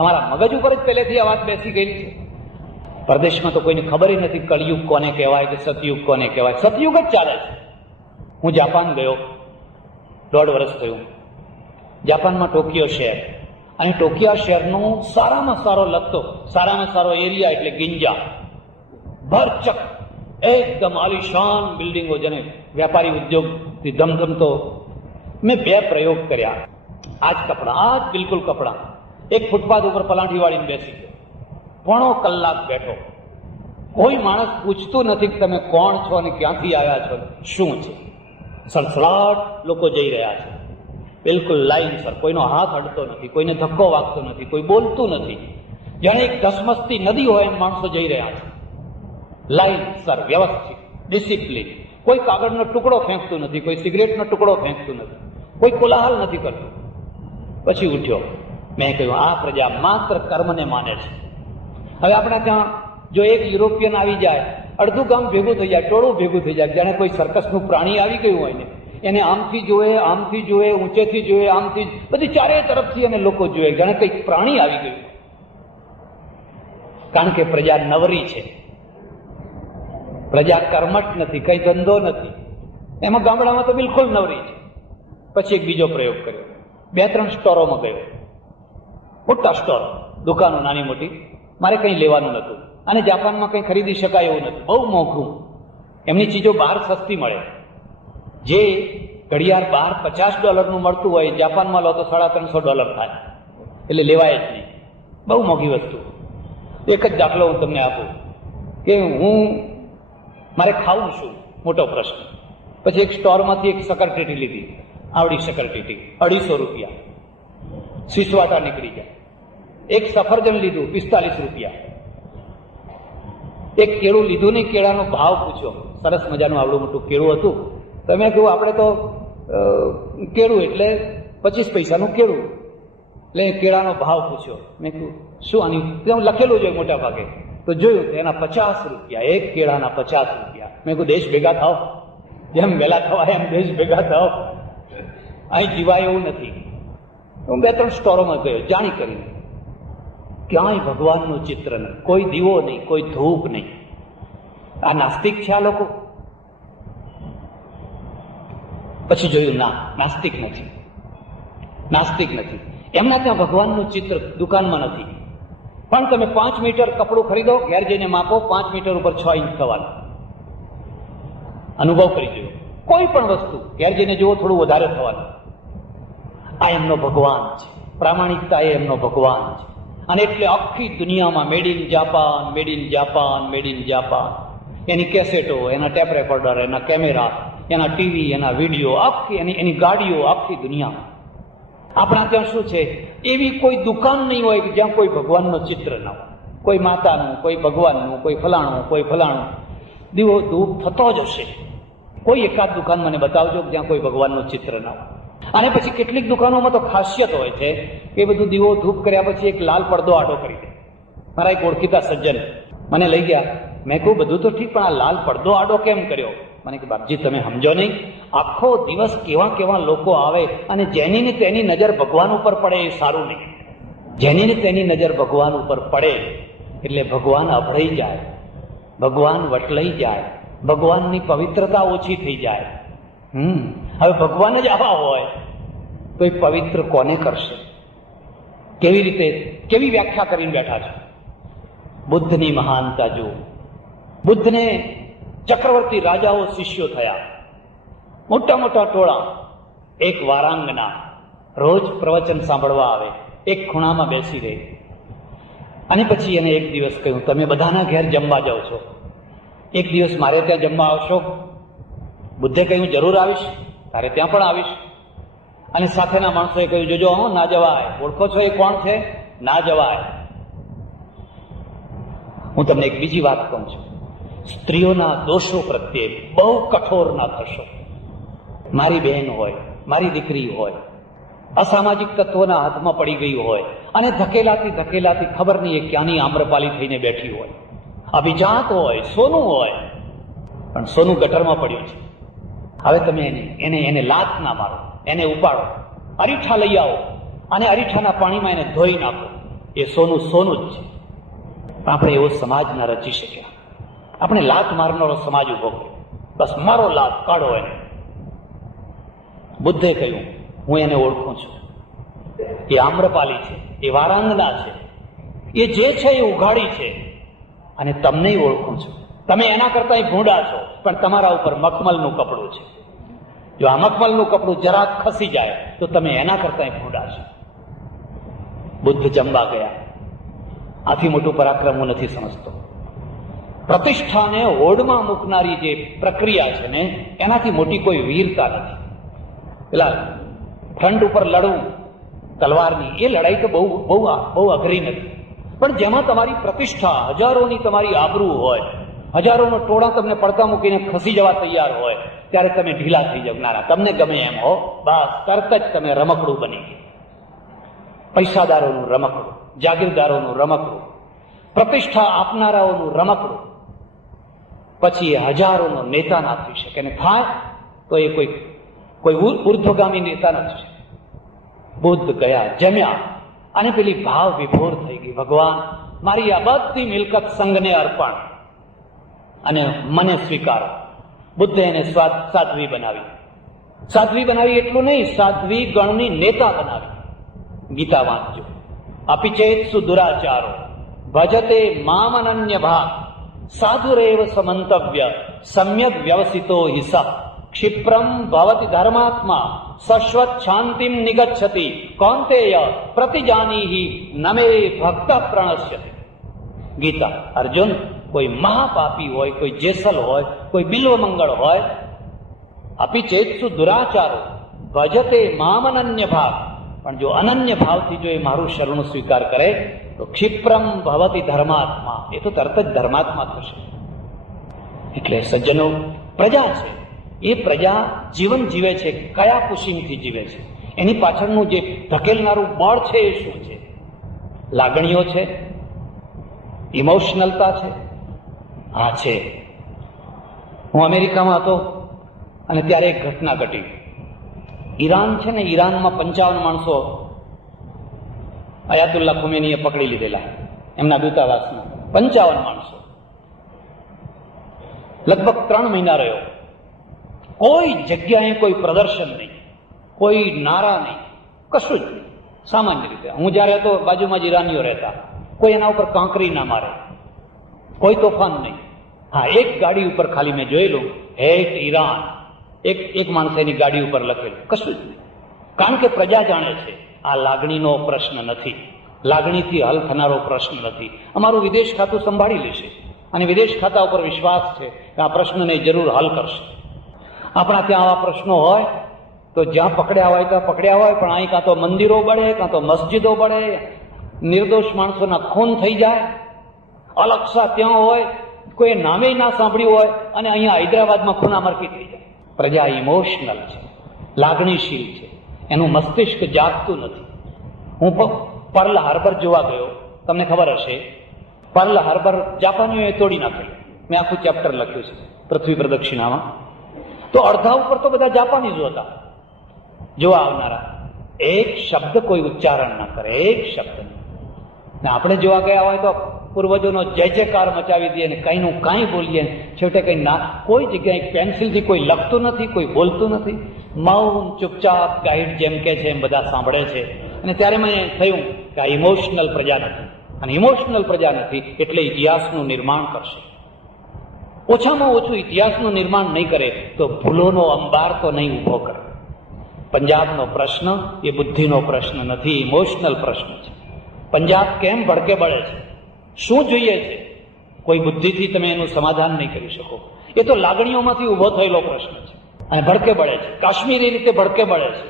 તમારા મગજ ઉપર જ પહેલેથી આ વાત બેસી ગઈ છે. પરદેશમાં તો કોઈને ખબર નથી કળિયુગ કોને કહેવાય કે સતયુગ કોને કહેવાય. સતયુગ જ ચાલે છે. હું જાપાન ગયો, 1.5 વર્ષ થયું. જાપાનમાં ટોકિયો શહેર, અને ટોકિયો શહેરનો સારામાં સારો લગતો, સારામાં સારો એરિયા એટલે ગિંજા, ભરચક એકદમ આલિશાન બિલ્ડિંગો, જેને વ્યાપારી ઉદ્યોગથી ધમધમતો. મેં 2 પ્રયોગ કર્યા. આ જ કપડાં, આ જ બિલકુલ કપડાં. એક ફૂટપાથ ઉપર પલાંઠી વાળીને બેસી ગયો, 1.5 કલાક બેઠો. કોઈ માણસ પૂછતું નથી કે તમે કોણ છો અને ક્યાંથી આવ્યા છો, શું છે. સડસડાટ લોકો જઈ રહ્યા છે, બિલકુલ લાઈન સર. કોઈનો હાથ અડતો નથી, કોઈને ધક્કો વાગતો નથી, કોઈ બોલતું નથી. જાણે એક ધસમસતી નદી હોય એમ માણસો જઈ રહ્યા છે, લાઈન સર, વ્યવસ્થિત, ડિસિપ્લિન. કોઈ કાગળનો ટુકડો ફેંકતું નથી, કોઈ સિગરેટનો ટુકડો ફેંકતું નથી, કોઈ કોલાહલ નથી કરતું. પછી ઉઠ્યો. મેં કહ્યું, આ પ્રજા માત્ર કર્મને માને છે. હવે આપણા ત્યાં જો એક યુરોપિયન આવી જાય, અડધું ગામ ભેગું થઈ જાય, ટોળું ભેગું થઈ જાય, જાણે કોઈ સર્કસનું પ્રાણી આવી ગયું હોય ને. એને આમથી જોવે, ઊંચેથી જોવે, આમથી, બધી ચારે તરફથી એને લોકો જોવે, જાણે કંઈક પ્રાણી આવી ગયું. કારણ કે પ્રજા નવરી છે, પ્રજા કર્મઠ નથી, કઈ ધંધો નથી. એમાં ગામડામાં તો બિલકુલ નવરી છે. પછી એક બીજો પ્રયોગ કર્યો. 2-3 સ્ટોરોમાં ગયો, મોટા સ્ટોર, દુકાનો નાની મોટી. મારે કંઈ લેવાનું નહોતું, અને જાપાનમાં કંઈ ખરીદી શકાય એવું નથી, બહુ મોંઘું. એમની ચીજો બહાર સસ્તી મળે. જે ઘડિયાળ બહાર $50 મળતું હોય, જાપાનમાં લો તો $350 થાય. એટલે લેવાય જ નહીં, બહુ મોંઘી વસ્તુ. એક જ દાખલો હું તમને આપું કે મારે ખાવું શું, મોટો પ્રશ્ન. પછી એક સ્ટોરમાંથી એક શકરટેટી લીધી, આવડી શકરટેટી, $250. સિસવાટા નીકળી જાય. એક સફરજન લીધું, $45. એક કેળું લીધું નહીં, કેળાનો ભાવ પૂછ્યો. સરસ મજાનું આવડું મોટું કેળું હતું. તમે કહ્યું, આપણે તો કેળું એટલે 25 પૈસાનું કેળું. એટલે કેળાનો ભાવ પૂછ્યો. મેં કહ્યું, શું આની લખેલું જોઈએ મોટા ભાગે? તો જોયું તો એના $50, એક કેળાના $50. મેં કહ્યું, દેશ ભેગા થાવ, જેમ વહેલા થવાય એમ દેશ ભેગા થાવ, અહીં જીવાય એવું નથી. હું 2-3 સ્ટોરોમાં ગયો, જાણી કરીને. ક્યાંય ભગવાનનું ચિત્ર નહીં, કોઈ દીવો નહીં, કોઈ ધૂપ નહીં. આ નાસ્તિક છે આ લોકો? પછી જોયું, ના, નાસ્તિક નથી, નાસ્તિક નથી. એમના ત્યાં ભગવાનનું ચિત્ર દુકાનમાં નથી. પણ તમે 5 મીટર કપડું ખરીદો, ઘેર જઈને માપો, 5 મીટર ઉપર 6 ઇંચ થવાનું. અનુભવ કરી જોયો. કોઈ પણ વસ્તુ ઘેર જઈને જુઓ, થોડું વધારે થવાનું. આ એમનો ભગવાન છે, પ્રામાણિકતા એ એમનો ભગવાન છે. અને એટલે આખી દુનિયામાં made in Japan, made in Japan, made in Japan. એની કેસેટો, એના ટેપ રેકોર્ડર, એના કેમેરા, એના ટીવી, એના વિડીયો, આખી એની ગાડીઓ, આખી દુનિયામાં. આપણા ત્યાં શું છે, એવી કોઈ દુકાન નહીં હોય કે જ્યાં કોઈ ભગવાનનું ચિત્ર ના હોય. કોઈ માતાનું, કોઈ ભગવાનનું, કોઈ ફલાણું, કોઈ ફલાણું. દીવો ધૂપ થતો જ હશે. કોઈ એકાદ દુકાન મને બતાવજો જ્યાં કોઈ ભગવાનનું ચિત્ર ના હોય. અને પછી કેટલીક દુકાનોમાં તો ખાસિયત હોય છે કે બધું દીવો ધૂપ કર્યા પછી એક લાલ પડદો આડો કરી દે. મારા એક ઓળખીતા સજ્જન મને લઈ ગયા. મેં કહ્યું, બધું તો ઠીક, પણ આ લાલ પડદો આડો કેમ કર્યો? મને કે, બાપજી તમે સમજો નહીં, આખો દિવસ કેવા કેવા લોકો આવે, અને જેની ને તેની નજર ભગવાન ઉપર પડે એ સારું નહીં. જેની ને તેની નજર ભગવાન ઉપર પડે એટલે ભગવાન અભળાઈ જાય, ભગવાન વટલાઈ જાય, ભગવાનની પવિત્રતા ઓછી થઈ જાય. હવે ભગવાન જ આવા હોય તો એ પવિત્ર કોને કરશે? કેવી રીતે, કેવી વ્યાખ્યા કરીને બેઠા છે? બુદ્ધની મહાનતા જુઓ. બુદ્ધને ચક્રવર્તી રાજાઓ શિષ્યો થયા, મોટા મોટા ટોળા. એક વારાંગના રોજ પ્રવચન સાંભળવા આવે, એક ખૂણામાં બેસી રહે. અને પછી એને એક દિવસ કહ્યું, તમે બધાના ઘેર જમવા જાઓ છો, એક દિવસ મારે ત્યાં જમવા આવશો? બુદ્ધે કહ્યું, જરૂર આવીશ, તારે ત્યાં પણ આવીશ. અને સાથેના માણસોએ કહ્યું, જોજો ના જવાય. ઓળખો છો એ કોણ છે? ના જવાય. હું તમને એક બીજી વાત કહું છું, સ્ત્રીઓના દોષો પ્રત્યે બહુ કઠોર ના થશો. મારી બહેન હોય, મારી દીકરી હોય, અસામાજિક તત્વોના હાથમાં પડી ગઈ હોય, અને ધકેલાતી ધકેલાતી ખબર નહીં એ ક્યાંની આમ્રપાલી થઈને બેઠી હોય, અભિજાત હોય, સોનું હોય, પણ સોનું ગટરમાં પડ્યું છે. હવે તમે એને લાત ના મારો, એને ઉપાડો, અરીઠા લઈ આવો, અને અરીઠાના પાણીમાં એને ધોઈ નાખો. એ સોનું સોનું જ છે. પણ આપણે એવો સમાજ ના રચી શક્યા. આપણે લાત મારનારો સમાજ ઉભો કર્યો. બસ મારો લાત કાઢો એને. બુદ્ધે કહ્યું, હું એને ઓળખું છું. એ આમ્રપાલી છે, એ વારાંગના છે, એ જે છે એ ઉઘાડી છે, અને તમને ઓળખું છું. તમે એના કરતા ભૂંડા છો, પણ તમારા ઉપર મખમલનું કપડું છે. જો આ મખમલનું કપડું જરાક ખસી જાય તો તમે એના કરતા ભૂંડા છો. બુદ્ધ જમવા ગયા. આથી મોટું પરાક્રમ હું નથી સમજતો. પ્રતિષ્ઠાને હોડમાં મૂકનારી જે પ્રક્રિયા છે ને, એનાથી મોટી કોઈ વીરતા નથી. પેલા ફ્રન્ટ ઉપર લડવું તલવારની, એ લડાઈ તો બહુ અઘરી નથી. પણ જેમાં તમારી પ્રતિષ્ઠા, હજારોની તમારી આબરૂ હોય, હજારોનો ટોળા તમને પડતા મૂકીને ખસી જવા તૈયાર હોય, ત્યારે તમે ઢીલા થઈ જનારા, તમને ગમે એમ હો, બસ તરત જ તમે રમકડું બની ગયા. પૈસાદારોનું રમકડું, જાગીરદારોનું રમકડું, પ્રતિષ્ઠા આપનારાઓનું રમકડું. પછી એ હજારોનો નેતા ના થઈ શકે, અને થાય તો એ કોઈ ઉર્ધ્વગામી નેતા નથી. બુદ્ધ ગયા, જમ્યા, અને પેલી ભાવ વિભોર થઈ ગઈ, ભગવાન મારી આ બધી મિલકત સંઘને અર્પણ, અને મને સ્વીકારો. બુદ્ધે એને સાધ્વી બનાવી. સાધ્વી બનાવી એટલું નહીં, સાધ્વી ગણની નેતા બનાવી. ગીતા વાંચજો. અપિચેત્સુ દુરાચારો ભજતે મામ અનન્ય ભાગ સાધુરેવ સમંતવ્ય સમ્યક વ્યવસિતો હિસ ક્ષિપ્રમ ભવતિ ધર્માત્મા સશ્વત શાંતિમ નિગચ્છતિ કૌંતેય પ્રતિજાનીહિ નમે ભક્ત પ્રણશ્યતિ. ગીતા. અર્જુન, કોઈ મહાપાપી હોય, કોઈ જેસલ હોય, કોઈ બિલ્વમંગળ હોય, અપિચેત્સુ દુરાચારો ભજતે મામ અનન્ય ભાગ, પણ જો અનન્ય ભાવથી જો એ મારું શરણું સ્વીકાર કરે તો ક્ષિપ્રમ ભવતિ ધર્માત્મા, એ તો તરત જ ધર્માત્મા થશે. એટલે સજ્જનો, પ્રજા છે, એ પ્રજા જીવન જીવે છે, કયા કુશીમથી જીવે છે, એની પાછળનું જે ધકેલનારું બળ છે એ શું છે? લાગણીઓ છે, ઇમોશનલતા છે. હા છે. હું અમેરિકામાં હતો અને ત્યારે એક ઘટના ઘટી. ઈરાન છે ને, ઈરાનમાં 55 માણસો અયાતુલ્લા ખુમેનીએ પકડી લીધેલા, એમના દૂતાવાસમાં 55 માણસો. લગભગ 3 મહિના રહ્યો. કોઈ જગ્યાએ કોઈ પ્રદર્શન નહીં, કોઈ નારા નહીં, કશું જ નહીં. સામાન્ય રીતે હું જ્યાં રહેતો, બાજુમાં જ ઈરાનીઓ રહેતા, કોઈ એના ઉપર કાંકરી ના મારે, કોઈ તોફાન નહીં. હા, એક ગાડી ઉપર ખાલી મેં જોયેલું, હેટ ઈરાન, એક માણસે એની ગાડી ઉપર લખેલું, કશું જ નહીં. કારણ કે પ્રજા જાણે છે આ લાગણીનો પ્રશ્ન નથી, લાગણીથી હલ થનારો પ્રશ્ન નથી. અમારું વિદેશ ખાતું સંભાળી લેશે, અને વિદેશ ખાતા ઉપર વિશ્વાસ છે કે આ પ્રશ્નને જરૂર હલ કરશે. આપણા ત્યાં આવા પ્રશ્નો હોય તો જ્યાં પકડ્યા હોય ત્યાં પકડ્યા હોય, પણ અહીં કાં તો મંદિરો બળે, કાં તો મસ્જિદો બળે, નિર્દોષ માણસોના ખૂન થઈ જાય. અલક્ષા ત્યાં હોય, કોઈ નામે ના સાંભળ્યું હોય, અને અહીંયા હૈદરાબાદમાં ખૂનામરકી થઈ જાય. પ્રજા ઇમોશનલ છે, લાગણીશીલ છે, એનું મસ્તિષ્ક જાગતું નથી. હું પર્લ હાર્બર જોવા ગયો, તમને ખબર હશે, પર્લ હાર્બર જાપાનીઓએ તોડી નાખેલું. મેં આખું ચેપ્ટર લખ્યું છે પૃથ્વી પ્રદક્ષિણામાં. તો અડધા ઉપર તો બધા જાપાનીઝો હતા જોવા આવનારા. એક શબ્દ કોઈ ઉચ્ચારણ ના કરે, એક શબ્દ નહીં. ને આપણે જોવા ગયા હોય તો પૂર્વજોનો જય જયકાર મચાવી દઈએ, ને કઈનું કાંઈ બોલીએ, છેવટે કઈ ના, કોઈ જગ્યાએ પેન્સિલથી કોઈ લખતું નથી, કોઈ બોલતું નથી. મૌન, ચૂપચાપ, ગાઈડ જેમ કે છે એમ બધા સાંભળે છે. અને ત્યારે મને થયું કે આ ઇમોશનલ પ્રજા નથી, અને ઇમોશનલ પ્રજા નથી એટલે ઇતિહાસનું નિર્માણ કરશે. ઓછામાં ઓછું ઇતિહાસનું નિર્માણ નહીં કરે તો ભૂલોનો અંબાર તો નહીં ઉભો કરે. પંજાબનો પ્રશ્ન એ બુદ્ધિનો પ્રશ્ન નથી, ઇમોશનલ પ્રશ્ન છે. પંજાબ કેમ ભડકે બળે છે, શું જોઈએ છે, કોઈ બુદ્ધિથી તમે એનું સમાધાન નહીં કરી શકો. એ તો લાગણીઓમાંથી ઉભો થયેલો પ્રશ્ન છે, અને ભડકે બળે છે. કાશ્મીર એ રીતે ભડકે બળે છે,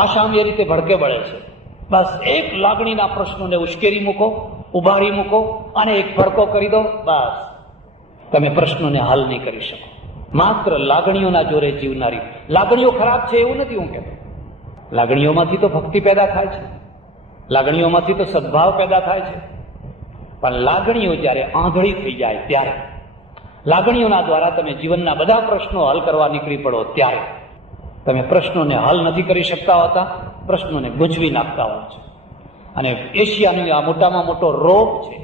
આસામ એ રીતે ભડકે બળે છે. બસ એક લાગણીના પ્રશ્નોને ઉશ્કેરી મૂકો, ઉભારી મૂકો, અને એક ભડકો કરી દો, બસ તમે પ્રશ્નોને હલ નહીં કરી શકો. માત્ર લાગણીઓના જોરે જીવનારી. લાગણીઓ ખરાબ છે એવું નથી હું કહેતો. લાગણીઓમાંથી તો ભક્તિ પેદા થાય છે, લાગણીઓમાંથી તો સદભાવ પેદા થાય છે. પણ લાગણીઓ જ્યારે આંધળી થઈ જાય ત્યારે, લાગણીઓના દ્વારા તમે જીવનના બધા પ્રશ્નો હલ કરવા નીકળી પડો ત્યારે તમે પ્રશ્નોને હલ નથી કરી શકતા હોતા, પ્રશ્નોને ગુંજવી નાખતા હો છો. અને એશિયાનો આ મોટામાં મોટો રોગ છે.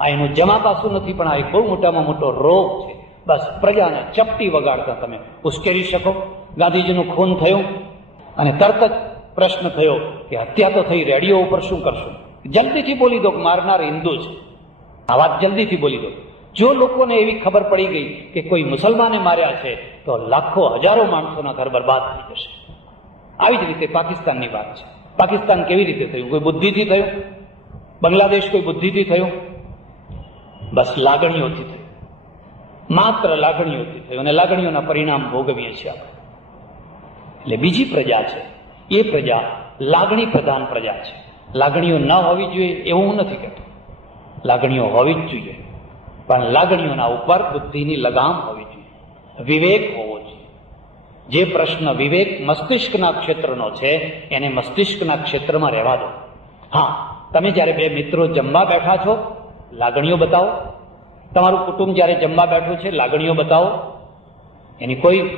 આ એનું જમા પાસું નથી, પણ આ એક બહુ મોટામાં મોટો રોગ છે. બસ પ્રજાને ચપટી વગાડતા તમે ઉશ્કેરી શકો. ગાંધીજીનું ખૂન થયું અને તરત જ પ્રશ્ન થયો કે હત્યા તો થઈ, રેડિયો ઉપર શું કરશું? જલ્દીથી બોલી દો કે મારનાર હિન્દુ છે. આ વાત જલ્દીથી બોલી દો. જો લોકોને એવી ખબર પડી ગઈ કે કોઈ મુસલમાને માર્યા છે તો લાખો હજારો માણસોના ઘર બરબાદ થઈ જશે. આવી જ રીતે પાકિસ્તાનની વાત છે. પાકિસ્તાન કેવી રીતે થયું? કોઈ બુદ્ધિથી થયું? બાંગ્લાદેશ કોઈ બુદ્ધિથી થયું? બસ લાગણીઓથી થયું, માત્ર લાગણીઓથી થયું, અને લાગણીઓના પરિણામ ભોગવીએ છીએ આપણે. એટલે બીજી પ્રજા છે, એ પ્રજા લાગણી પ્રધાન પ્રજા છે. લાગણીઓ ન હોવી જોઈએ એવું હું નથી કહેતો, લાગણીઓ હોવી જ જોઈએ, પણ લાગણીઓના ઉપર બુદ્ધિની લગામ હોવી જોઈએ, વિવેક હોવો જોઈએ. જે પ્રશ્ન વિવેક મસ્તિષ્કના ક્ષેત્રનો છે એને મસ્તિષ્કના ક્ષેત્રમાં રહેવા દો. હા, તમે જ્યારે બે મિત્રો જમવા બેઠા છો, લાગણીઓ બતાવો. તમારું કુટુંબ જ્યારે જમવા બેઠું છે, લાગણીઓ બતાવો.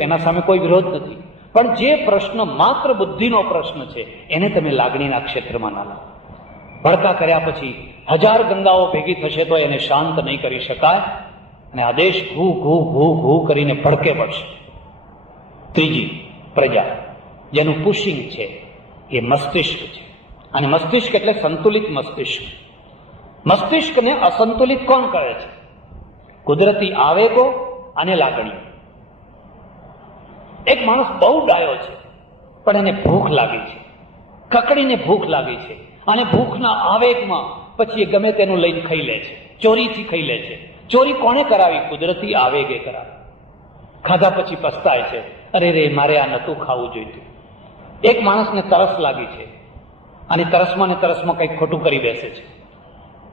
એના સામે કોઈ વિરોધ નથી, પણ જે પ્રશ્ન માત્ર બુદ્ધિનો પ્રશ્ન છે એને તમે લાગણીના ક્ષેત્રમાં ના લાવો. ભડકા કર્યા પછી 1000 ગંગાઓ ભેગી થશે તો એને શાંત નહીં કરી શકાય, અને આ દેશ ઘૂ ઘૂ ઘૂ ઘૂ કરીને ભડકે પડશે. ત્રીજી પ્રજા જેનું પુશિંગ છે એ મસ્તિષ્ક છે, અને મસ્તિષ્ક એટલે સંતુલિત મસ્તિષ્ક. મસ્તિષ્કને અસંતુલિત કોણ કરે છે? કુદરતી આવેગો અને લાગણીઓ. એક માણસ બહુ ડાયો છે, પણ એને ભૂખ લાગી છે, કકડીને ભૂખ લાગી છે, અને ભૂખના આવેગમાં પછી એ ગમે તેનું લઈને ખાઈ લે છે, ચોરીથી ખાઈ લે છે. ચોરી કોણે કરાવી? કુદરતી આવેગે કરાવી. ખાધા પછી પસ્તાય છે, અરે રે મારે આ નતું ખાવું જોઈતું. એક માણસને તરસ લાગી છે અને તરસમાં ને તરસમાં કંઈક ખોટું કરી બેસે છે.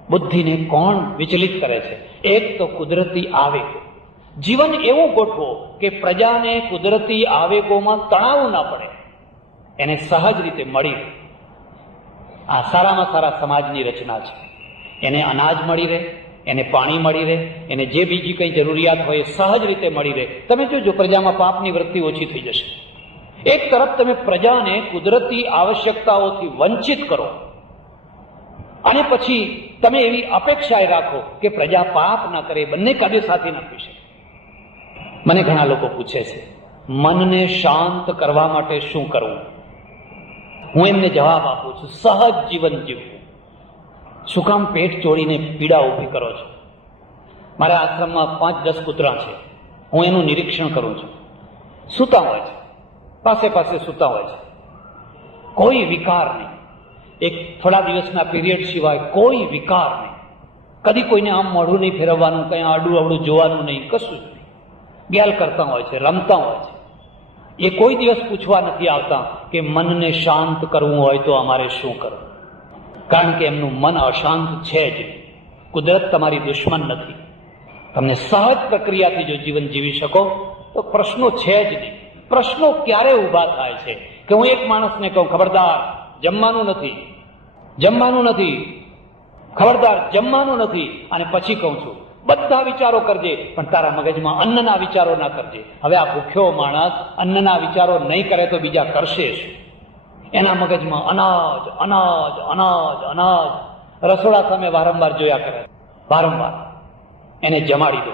બુદ્ધિને કોણ વિચલિત કરે છે? એક તો કુદરતી આવેગો. જીવન એવું ગોઠવો કે પ્રજાને કુદરતી આવેગોમાં તણાવ ના પડે, એને સહજ રીતે મળી રહે. આ સારામાં સારા સમાજની રચના છે. એને અનાજ મળી રહે, એને પાણી મળી રહે, એને જે બીજી કંઈ જરૂરિયાત હોય એ સહજ રીતે મળી રહે. તમે જોજો પ્રજામાં પાપની વૃત્તિ ઓછી થઈ જશે. એક તરફ તમે પ્રજાને કુદરતી આવશ્યકતાઓથી વંચિત કરો અને પછી તમે એવી અપેક્ષાએ રાખો કે પ્રજા પાપ ના કરે. બંને કાર્ય સાથે ના થઈ શકે. મને ઘણા લોકો પૂછે છે, મનને શાંત કરવા માટે શું કરવું? હું એમને જવાબ આપું છું, સહજ જીવન જીવવું. શું કામ પેટ ચોડીને પીડા ઊભી કરો છો? મારા આશ્રમમાં 5-10 કૂતરા છે. હું એનું નિરીક્ષણ કરું છું. સૂતા હોય છે, પાસે પાસે સૂતા હોય છે, કોઈ વિકાર નહીં. એક થોડા દિવસના પીરિયડ સિવાય કોઈ વિકાર નહીં. કદી કોઈને આમ મોઢું નહીં ફેરવવાનું, કંઈ આડું અવડું જોવાનું નહીં, કશું જ નહીં. ગેલ કરતા હોય છે, રમતા હોય છે. એ કોઈ દિવસ પૂછવા નથી આવતા કે મનને શાંત કરવું હોય તો અમારે શું કરવું? કારણ કે એમનું મન અશાંત છે જ. કુદરત તમારી દુશ્મન નથી. તમને સહજ પ્રક્રિયાથી જો જીવન જીવી શકો તો પ્રશ્નો છે જ નહીં. પ્રશ્નો ક્યારે ઊભા થાય છે કે હું એક માણસને કહું, ખબરદાર જમવાનું નથી, જમવાનું નથી, ખબરદાર જમવાનું નથી, અને પછી કહું છું બધા વિચારો કરજે પણ તારા મગજમાં અન્નના વિચારો ના કરજે. હવે આ ભૂખ્યો માણસ અન્નના વિચારો નહીં કરે તો બીજા કરશે શું? એના મગજમાં અનાજ અનાજ અનાજ અનાજ રસોડા સામે વારંવાર જોયા કરે. વારંવાર એને જમાડી દો,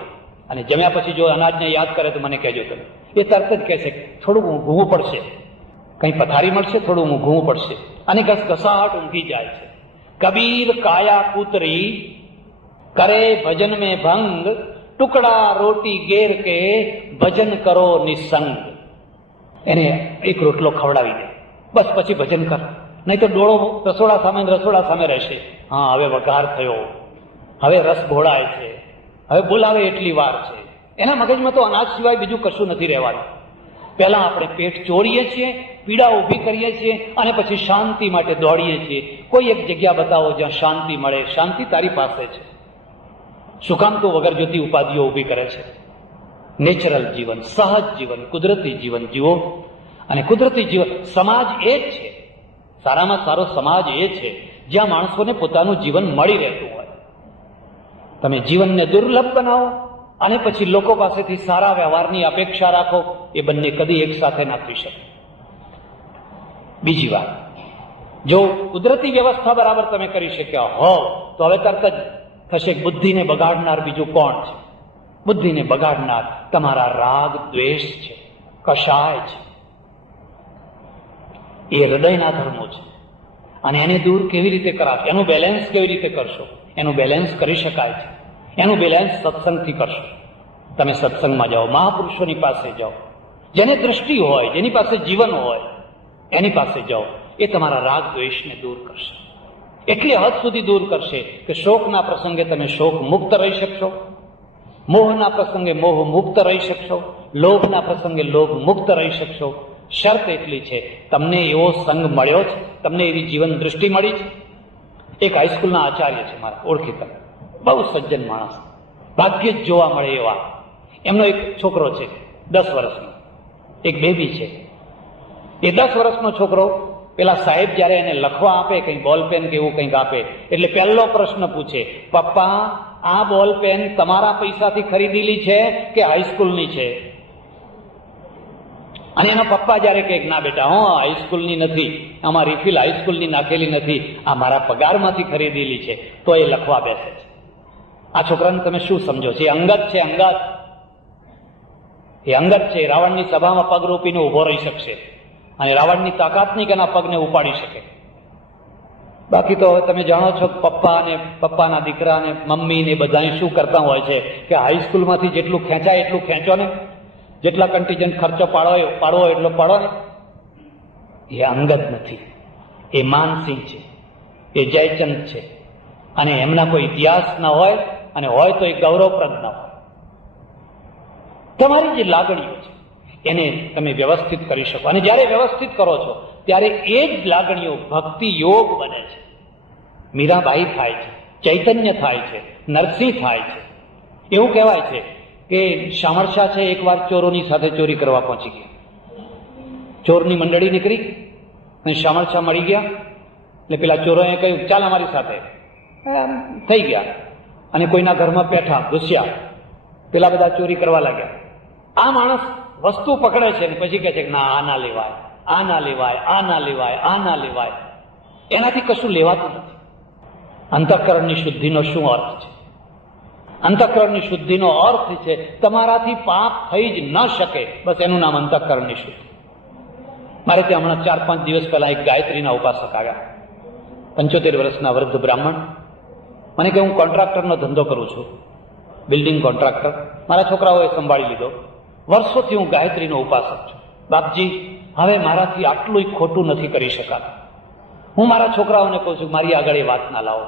અને જમ્યા પછી જો અનાજને યાદ કરે તો મને કહેજો. તમે એ તરત જ કહેશે થોડુંક ઊંઘવું પડશે, કંઈ પથારી મળશે, થોડું ઊંઘવું પડશે, અને ઘસઘસાટ ઊંઘી જાય છે. કબીર કાયા કૂતરી કરે ભજન મેં ભંગ, ટુકડા રોટી ગેર કે ભજન કરો નિસંગ. એને એક રોટલો ખવડાવી દે, બસ પછી ભજન કર. નહીં તો ડોળો રસોડા સામે રહેશે. હા, હવે વઘાર થયો, હવે રસ ઘોળાય છે, હવે બોલાવે એટલી વાર છે. એના મગજમાં તો અનાજ સિવાય બીજું કશું નથી રહેવાનું. પહેલા આપણે પેટ ચોરીએ છીએ, પીડા ઊભી કરીએ છીએ, અને પછી શાંતિ માટે દોડીએ છીએ. કોઈ એક જગ્યા બતાવો જ્યાં શાંતિ મળે. શાંતિ તારી પાસે છે. શું કામ તું વગર જોતી ઉપાધિઓ ઊભી કરે છે? નેચરલ જીવન, સહજ જીવન, કુદરતી જીવન જીવો. અને કુદરતી જીવન સમાજ એ જ છે. સારામાં સારો સમાજ એ છે જ્યાં માણસોને પોતાનું જીવન મળી રહેતું હોય. તમે જીવનને દુર્લભ બનાવો અને પછી લોકો પાસેથી સારા વ્યવહારની અપેક્ષા રાખો, એ બંને કદી એક સાથે ના થઈ શકે. બીજી વાત, જો કુદરતી વ્યવસ્થા બરાબર તમે કરી શક્યા હોવ તો હવે તરત જ થશે બુદ્ધિને બગાડનાર બીજું કોણ છે? બુદ્ધિને બગાડનાર તમારા રાગ દ્વેષ છે, કષાય છે. એ હૃદયના ધર્મો છે અને એને દૂર કેવી રીતે કરાશે? એનું બેલેન્સ કેવી રીતે કરશો? એનું બેલેન્સ કરી શકાય છે. એનું બેલેન્સ સત્સંગથી કરશો. તમે સત્સંગમાં જાઓ, મહાપુરુષોની પાસે જાઓ, જેને દૃષ્ટિ હોય, જેની પાસે જીવન હોય, એની પાસે જાઓ. એ તમારા રાગ દ્વેષને દૂર કરશે. એટલી હદ સુધી દૂર કરશે કે શોકના પ્રસંગે તમે શોક મુક્ત રહી શકશો, મોહના પ્રસંગે મોહ મુક્ત રહી શકશો, લોભના પ્રસંગે લોભ મુક્ત રહી શકશો. શરત એટલી છે, તમને એવો સંગ મળ્યો છે, તમને એવી જીવન દૃષ્ટિ મળી છે. એક હાઈસ્કૂલના આચાર્ય છે મારા ઓળખીતા, બહુ સજ્જન માણસ, ભાગ્યે જ જોવા મળે એવા. એમનો એક છોકરો છે 10 વર્ષનો, એક બેબી છે. એ 10 વર્ષનો છોકરો પેલા સાહેબ જયારે એને લખવા આપે, કંઈ બોલ પેન કે એવું કંઈક આપે, એટલે પહેલો પ્રશ્ન પૂછે, પપ્પા આ બોલ પેન તમારા પૈસાથી ખરીદેલી છે કે હાઈસ્કૂલની છે? અને એના પપ્પા જયારે કહે, ના બેટા, હાઈસ્કૂલની નથી, આમાં રિફિલ હાઈસ્કૂલની નાખેલી નથી, આ મારા પગારમાંથી ખરીદેલી છે, તો એ લખવા બેસે છે. આ છોકરાને તમે શું સમજો છો? એ અંગત છે, અંગત. એ અંગત છે. રાવણની સભામાં પગ રોપીને ઉભો રહી શકશે અને રાવણની તાકાત નહીં કે એના પગને ઉપાડી શકે. બાકી તો હવે તમે જાણો છો પપ્પા અને પપ્પાના દીકરા અને મમ્મી ને બધા શું કરતા હોય છે કે હાઈસ્કૂલમાંથી જેટલું ખેંચાય એટલું ખેંચો ને, જેટલા કન્ટીજન્ટ ખર્ચો પાડવો એટલો પાડો ને. એ અંગત નથી, એ માનસિંહ છે, એ જયચંદ છે. અને એમના કોઈ ઇતિહાસ ના હોય, અને હોય તો એ ગૌરવપ્રદ ના હોય. તમારી જે લાગણીઓ છે એને તમે વ્યવસ્થિત કરી શકો, અને જ્યારે વ્યવસ્થિત કરો છો ત્યારે એ જ લાગણીઓ ભક્તિ યોગ બને છે. મીરાબાઈ થાય છે, ચૈતન્ય થાય છે, નરસિંહ થાય છે. એવું કહેવાય છે કે શામળશા છે એકવાર ચોરોની સાથે ચોરી કરવા પહોંચી ગયા. ચોરની મંડળી નીકળી અને શામળશા મળી ગયા. એટલે પેલા ચોરોએ કહ્યું, ચાલ અમારી સાથે. થઈ ગયા અને કોઈના ઘરમાં પેઠા ઘૂસ્યા. પેલા બધા ચોરી કરવા લાગ્યા. આ માણસ વસ્તુ પકડે છે ને પછી કહે છે કે ના, આ ના લેવાય, આ ના લેવાય, આ ના લેવાય, આ ના લેવાય. એનાથી કશું લેવાતું નથી. અંતઃકરણની શુદ્ધિનો શું અર્થ છે? અંતઃકરણની શુદ્ધિનો અર્થ છે તમારાથી પાપ થઈ જ ન શકે, બસ એનું નામ અંતઃકરણની શુદ્ધિ. મારે ત્યાં હમણાં 4-5 દિવસ પહેલા એક ગાયત્રીના ઉપાસક આવ્યા, 75 વર્ષના વૃદ્ધ બ્રાહ્મણ. મને કે હું કોન્ટ્રાક્ટરનો ધંધો કરું છું, બિલ્ડિંગ કોન્ટ્રાક્ટર. મારા છોકરાઓએ સંભાળી લીધો. વર્ષોથી હું ગાયત્રીનો ઉપાસક છું. બાપજી, હવે મારાથી આટલું ખોટું નથી કરી શકાતું. હું મારા છોકરાઓને કહું છું, મારી આગળ એ વાત ના લાવો.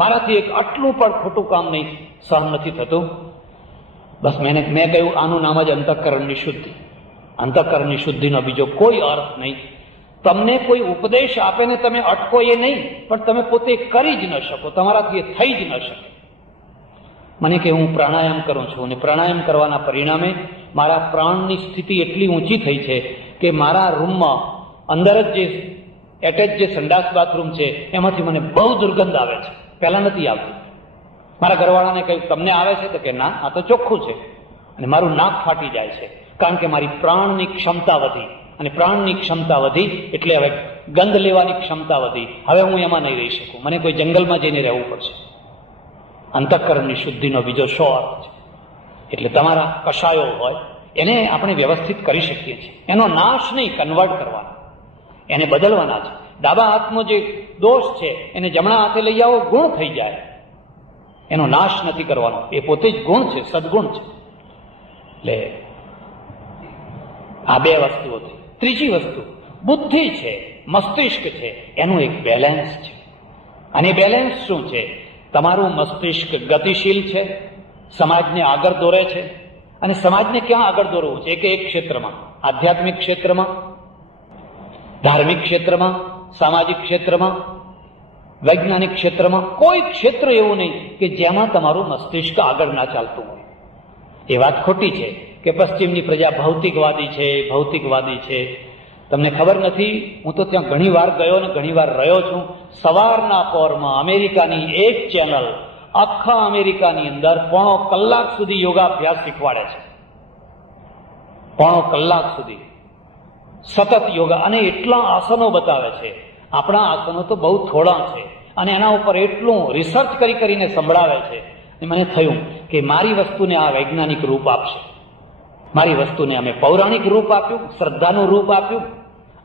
મારાથી એક આટલું પણ ખોટું કામ નહીં સહન નથી થતું. બસ મેં કહ્યું, આનું નામ જ અંતઃકરણની શુદ્ધિ. અંતઃકરણની શુદ્ધિનો બીજો કોઈ અર્થ નહીં. તમને કોઈ ઉપદેશ આપે ને તમે અટકો એ નહીં, પણ તમે પોતે કરી જ ન શકો, તમારાથી એ થઈ જ ન શકે. મને કે હું પ્રાણાયામ કરું છું અને પ્રાણાયામ કરવાના પરિણામે મારા પ્રાણની સ્થિતિ એટલી ઊંચી થઈ છે કે મારા રૂમમાં અંદર જ જે એટેચ જે સંડાસ બાથરૂમ છે એમાંથી મને બહુ દુર્ગંધ આવે છે. પહેલા નથી આવતી. મારા ઘરવાળાને કહ્યું, તમને આવે છે? તો કે ના, આ તો ચોખ્ખું છે. અને મારું નાક ફાટી જાય છે, કારણ કે મારી પ્રાણની ક્ષમતા વધી. અને પ્રાણની ક્ષમતા વધી એટલે હવે ગંધ લેવાની ક્ષમતા વધી. હવે હું એમાં નહીં રહી શકું, મને કોઈ જંગલમાં જઈને રહેવું પડશે. અંતઃકરણની શુદ્ધિનો બીજો શો અર્થ છે. એટલે તમારા કશાયો હોય એને આપણે વ્યવસ્થિત કરી શકીએ છીએ. એનો નાશ નહીં, કન્વર્ટ કરવાનો, એને બદલવાના છે. ડાબા હાથનો જે દોષ છે એને જમણા હાથે લઈ આવો, ગુણ થઈ જાય. એનો નાશ નથી કરવાનો, એ પોતે જ ગુણ છે, સદગુણ છે. એટલે આ બે વસ્તુઓ છે. ત્રીજી વસ્તુ બુદ્ધિ છે, મસ્તિષ્ક છે, એનું એક બેલેન્સ છે. અને બેલેન્સ શું છે? તમારું મસ્તિષ્ક ગતિશીલ છે, સમાજને આગળ દોરે છે. અને સમાજને ક્યાં આગળ દોરવું છે? એક ક્ષેત્રમાં, આધ્યાત્મિક ક્ષેત્રમાં, ધાર્મિક ક્ષેત્રમાં, સામાજિક ક્ષેત્રમાં, વૈજ્ઞાનિક ક્ષેત્રમાં. કોઈ ક્ષેત્ર એવું નહીં કે જેમાં તમારું મસ્તિષ્ક આગળ ના ચાલતું હોય. એ વાત ખોટી છે કે પશ્ચિમની પ્રજા ભૌતિકવાદી છે, ભૌતિકવાદી છે. તમને ખબર નથી, હું તો ત્યાં ઘણી વાર ગયો અને ઘણી વાર રહ્યો છું. સવારના પહોરમાં અમેરિકાની એક ચેનલ આખા અમેરિકાની અંદર 1.5 કલાક સુધી યોગાભ્યાસ શીખવાડે છે. 1.5 કલાક સુધી સતત યોગા, અને એટલા આસનો બતાવે છે આપણા આસનો તો બહુ થોડા છે અને એના ઉપર એટલું રિસર્ચ કરીને સંભળાવે છે. મને થયું કે મારી વસ્તુને આ વૈજ્ઞાનિક રૂપ આપશે, મારી વસ્તુને અમે પૌરાણિક રૂપ આપ્યું, શ્રદ્ધાનું રૂપ આપ્યું,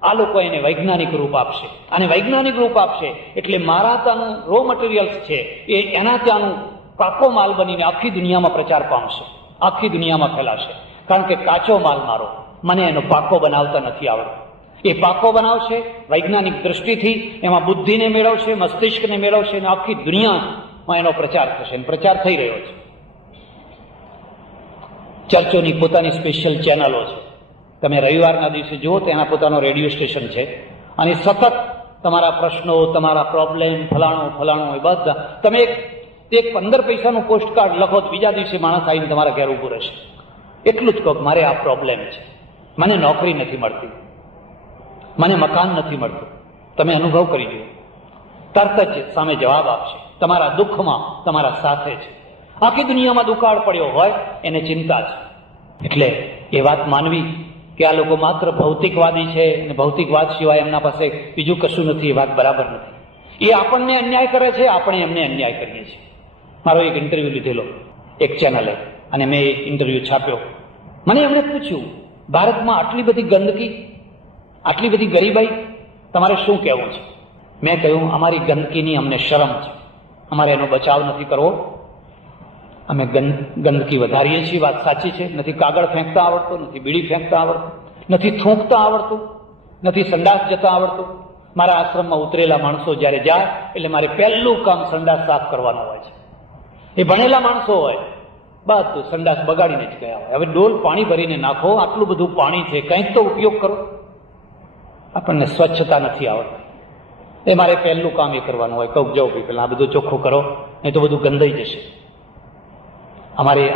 આ લોકો એને વૈજ્ઞાનિક રૂપ આપશે. અને વૈજ્ઞાનિક રૂપ આપશે એટલે મારા ત્યાંનું રો મટીરિયલ્સ છે એ એના ત્યાંનું પાકો માલ બનીને આખી દુનિયામાં પ્રચાર પામશે, આખી દુનિયામાં ફેલાશે. કારણ કે કાચો માલ મારો, મને એનો પાકો બનાવતા નથી આવડતો. એ પાકો બનાવશે વૈજ્ઞાનિક દ્રષ્ટિથી, એમાં બુદ્ધિને મેળવશે, મસ્તિષ્કને મેળવશે અને આખી દુનિયામાં એનો પ્રચાર થશે. પ્રચાર થઈ રહ્યો છે. ચર્ચોની પોતાની સ્પેશિયલ ચેનલો છે. તમે રવિવારના દિવસે જુઓ તો એના પોતાનો રેડિયો સ્ટેશન છે અને સતત તમારા પ્રશ્નો, તમારા પ્રોબ્લેમ, ફલાણું એ બધા તમે એક 15 પૈસાનું પોસ્ટકાર્ડ લખો તો બીજા દિવસે માણસ આવીને તમારા ઘેર ઊભું રહેશે. એટલું જ કહો મારે આ પ્રોબ્લેમ છે, મને નોકરી નથી મળતી, મને મકાન નથી મળતું. તમે અનુભવ કરી જુઓ, તરત જ સામે જવાબ આપશે. તમારા દુઃખમાં તમારા સાથે છે. આખી દુનિયામાં દુકાળ પડ્યો હોય એને ચિંતા છે. એટલે એ વાત માનવી કે આ લોકો માત્ર ભૌતિકવાદી છે અને ભૌતિકવાદ સિવાય એમના પાસે બીજું કશું નથી, એ વાત બરાબર નથી. એ આપણને અન્યાય કરે છે, આપણે એમને અન્યાય કરીએ છીએ. મારો એક ઇન્ટરવ્યુ લીધેલો એક ચેનલે અને મેં એ ઇન્ટરવ્યુ છાપ્યો. મને એમણે પૂછ્યું, ભારતમાં આટલી બધી ગંદકી, આટલી બધી ગરીબાઈ, તમારે શું કહેવું છે? મેં કહ્યું, અમારી ગંદકીની અમને શરમ છે, અમારે એનો બચાવ નથી કરવો. અમે ગંદકી વધારીએ છીએ, વાત સાચી છે. નથી કાગળ ફેંકતા આવડતું, નથી બીડી ફેંકતા આવડતું, નથી થૂંકતા આવડતું, નથી સંડાસ જતા આવડતું. મારા આશ્રમમાં ઉતરેલા માણસો જ્યારે જાય એટલે મારે પહેલું કામ સંડાસ સાફ કરવાનું હોય છે. એ ભણેલા માણસો હોય, બધું સંડાસ બગાડીને જ ગયા હોય. હવે ડોલ પાણી ભરીને નાખો, આટલું બધું પાણી છે, કંઈક તો ઉપયોગ કરો. આપણને સ્વચ્છતા નથી આવડતી, એ મારે પહેલું કામ એ કરવાનું હોય. કહું જાઓ ભાઈ પેલા આ બધું ચોખ્ખું કરો, નહીં તો બધું ગંધાઈ જશે.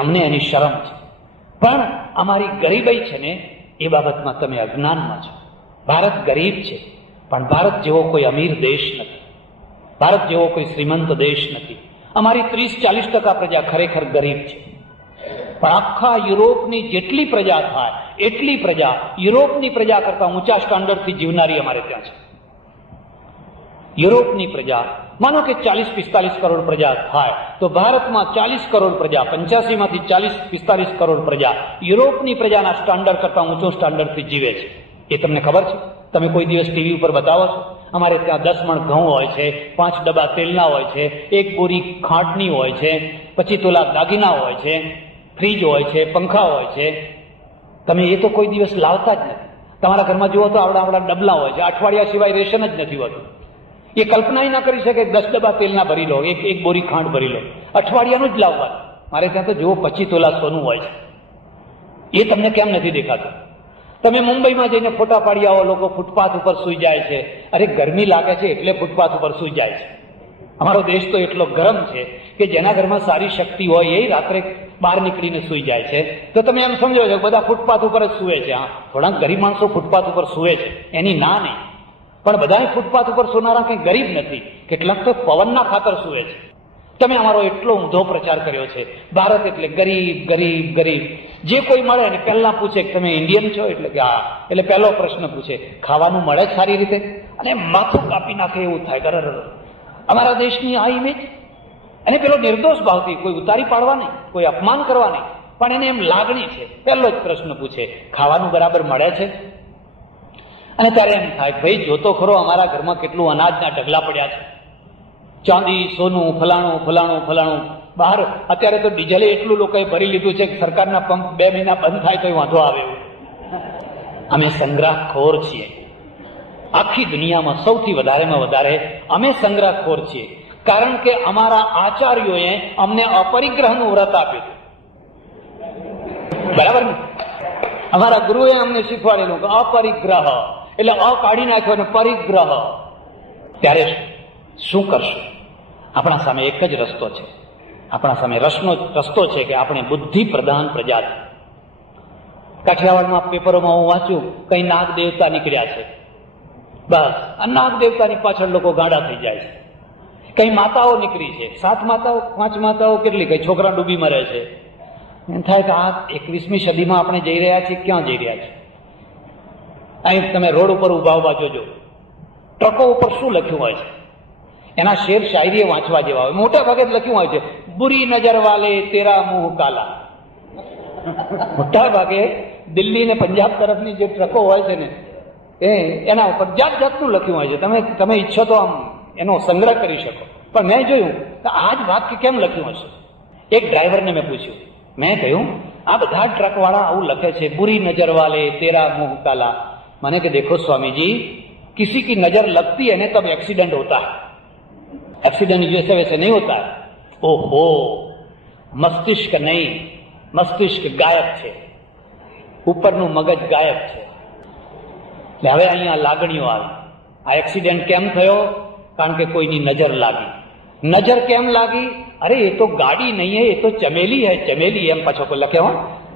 અમને એની શરમ છે. પણ અમારી ગરીબાઈ છે ને એ બાબતમાં તમે અજ્ઞાનમાં છો. ભારત ગરીબ છે, પણ ભારત જેવો કોઈ અમીર દેશ નથી, ભારત જેવો કોઈ શ્રીમંત દેશ નથી. અમારી 30-40% પ્રજા ખરેખર ગરીબ છે. પણ આખા યુરોપની જેટલી પ્રજા થાય એટલી પ્રજા યુરોપની પ્રજા કરતા ઊંચા સ્ટાન્ડર્ડથી જીવનારી અમારે ત્યાં છે. યુરોપની પ્રજા માનો કે 40-45 કરોડ પ્રજા થાય તો ભારતમાં 40 કરોડ પ્રજા, 85માંથી 40-45 કરોડ પ્રજા યુરોપની પ્રજાના સ્ટાન્ડર્ડ કરતા ઊંચો સ્ટાન્ડર્ડથી જીવે છે. એ તમને ખબર છે? તમે કોઈ દિવસ ટીવી ઉપર બતાવો છો? અમારે ત્યાં 10 મણ ઘઉં હોય છે, 5 ડબ્બા તેલના હોય છે, 1 બોરી ખાંડની હોય છે, 25 તોલા દાગીના હોય છે, ફ્રીજ હોય છે, પંખા હોય છે. તમે એ તો કોઈ દિવસ લાવતા જ નથી. તમારા ઘરમાં જુઓ તો આવડા ડબલા હોય છે, અઠવાડિયા સિવાય રેશન જ નથી હોતું. એ કલ્પના ના કરી શકે 10 ડબ્બા તેલના ભરી લો, એક બોરી ખાંડ ભરી લો, અઠવાડિયાનું જ લાવવાનું. મારે ત્યાં તો જુઓ 25 તોલા સોનું હોય છે. એ તમને કેમ નથી દેખાતું? તમે મુંબઈમાં જઈને ફોટા પાડી આવો, લોકો ફૂટપાથ ઉપર સૂઈ જાય છે. અરે ગરમી લાગે છે એટલે ફૂટપાથ ઉપર સૂઈ જાય છે. અમારો દેશ તો એટલો ગરમ છે કે જેના ઘરમાં સારી શક્તિ હોય એ રાત્રે બહાર નીકળીને સૂઈ જાય છે. તો તમે એમ સમજો છો બધા ફૂટપાથ ઉપર જ સૂવે છે. હા, થોડાક ગરીબ માણસો ફૂટપાથ ઉપર સૂવે છે, એની ના નહીં, પણ બધા ફૂટપાથ ઉપર સૂનારા કંઈ ગરીબ નથી. કેટલાક તો પવનના ખાતર સૂવે છે. તમે અમારો એટલો ઊંધો પ્રચાર કર્યો છે. ભારત એટલે ગરીબ ગરીબ ગરીબ. જે કોઈ મળે ને પહેલા પૂછે કે તમે ઇન્ડિયન છો, એટલે કે હા, એટલે પહેલો પ્રશ્ન પૂછે ખાવાનું મળે સારી રીતે, અને માથું કાપી નાખે એવું થાય. ગરર અમારા દેશની આ ઇમેજ. અને પેલો નિર્દોષ ભાવથી કોઈ ઉતારી પાડવા નહીં, કોઈ અપમાન કરવા નહીં, પણ એને એમ લાગણી છે. પહેલો જ પ્રશ્ન પૂછે ખાવાનું બરાબર મળે છે? અને ત્યારે એમ થાય ભાઈ જોતો ખરો અમારા ઘરમાં કેટલું અનાજના ઢગલા પડ્યા છે, ચાંદી સોનું ફલાણું ફલાણું ફલાણું. બહાર અત્યારે તો ડીઝલે એટલું લોકોએ ભરી લીધું છે કે સરકારના પંપ 2 મહિના બંધ થાય તો વાંધો આવે એવું. અમે સંગ્રહખોર છીએ. આખી દુનિયામાં સૌથી વધારેમાં વધારે અમે સંગ્રહખોર છીએ. કારણ કે અમારા આચાર્યોએ અમને અપરિગ્રહનું વ્રત આપ્યું. બરાબર ને? અમારા ગુરુએ અમને શીખવાડેલું કે અપરિગ્રહ એટલે અ કાઢી નાખ્યો અને પરિગ્રહ. ત્યારે શું કરશું? આપણા સામે એક જ રસ્તો છે. આપણા સામે રસ્તો છે કે આપણે બુદ્ધિ પ્રધાન પ્રજા છે. કાઠિયાવાડમાં પેપરોમાં હું વાંચ્યું કઈ નાગ દેવતા નીકળ્યા છે. બસ આ નાગ દેવતાની પાછળ લોકો ગાડા થઈ જાય છે. કઈ માતાઓ નીકળી છે, 7 માતાઓ 5 માતાઓ કેટલી, કઈ છોકરા ડૂબી મરે છે. એમ થાય કે આ 21મી સદીમાં આપણે જઈ રહ્યા છીએ, ક્યાં જઈ રહ્યા છીએ? અહીં તમે રોડ ઉપર ઉભા જોજો, ટ્રકો ઉપર શું લખ્યું હોય છે? એના શેર શાયરીએ વાંચવા જેવા હોય. મોટા ભાગે લખ્યું હોય છે, બુરી નજર વાલે તેરા મુંહ કાલા. મોટા ભાગે દિલ્હી ને પંજાબ તરફની જે ટ્રકો હોય છે ને, એના ઉપર જાત જાતનું લખ્યું હોય છે. તમે ઈચ્છો તો આમ એનો સંગ્રહ કરી શકો. પણ મેં જોયું કે આ જ વાક્ય કેમ લખ્યું હશે. એક ડ્રાઈવરને મેં પૂછ્યું, મેં કહ્યું આ બધા ટ્રક વાળા આવું લખે છે, બુરી નજર વાલે તેરા મુંહ કાલા. मैंने कि देखो स्वामी जी, किसी की नजर लगती है ना तब एक्सीडेंट होता है, एक्सीडेंट जैसे वैसे नहीं होता है. ओहो, मस्तिष्क नहीं, मस्तिष्क गायब છે, ઉપરનું મગજ ગાયબ છે. એટલે હવે અહીંયા લાગણીઓ આવી. આ એક્સિડન્ટ કેમ થયો? કારણ કે કોઈની નજર લાગી. નજર કેમ લાગી? અરે એ તો ગાડી નહીં હે, એ તો ચમેલી હે, ચમેલી. એમ પાછો કોઈ લખ્યો,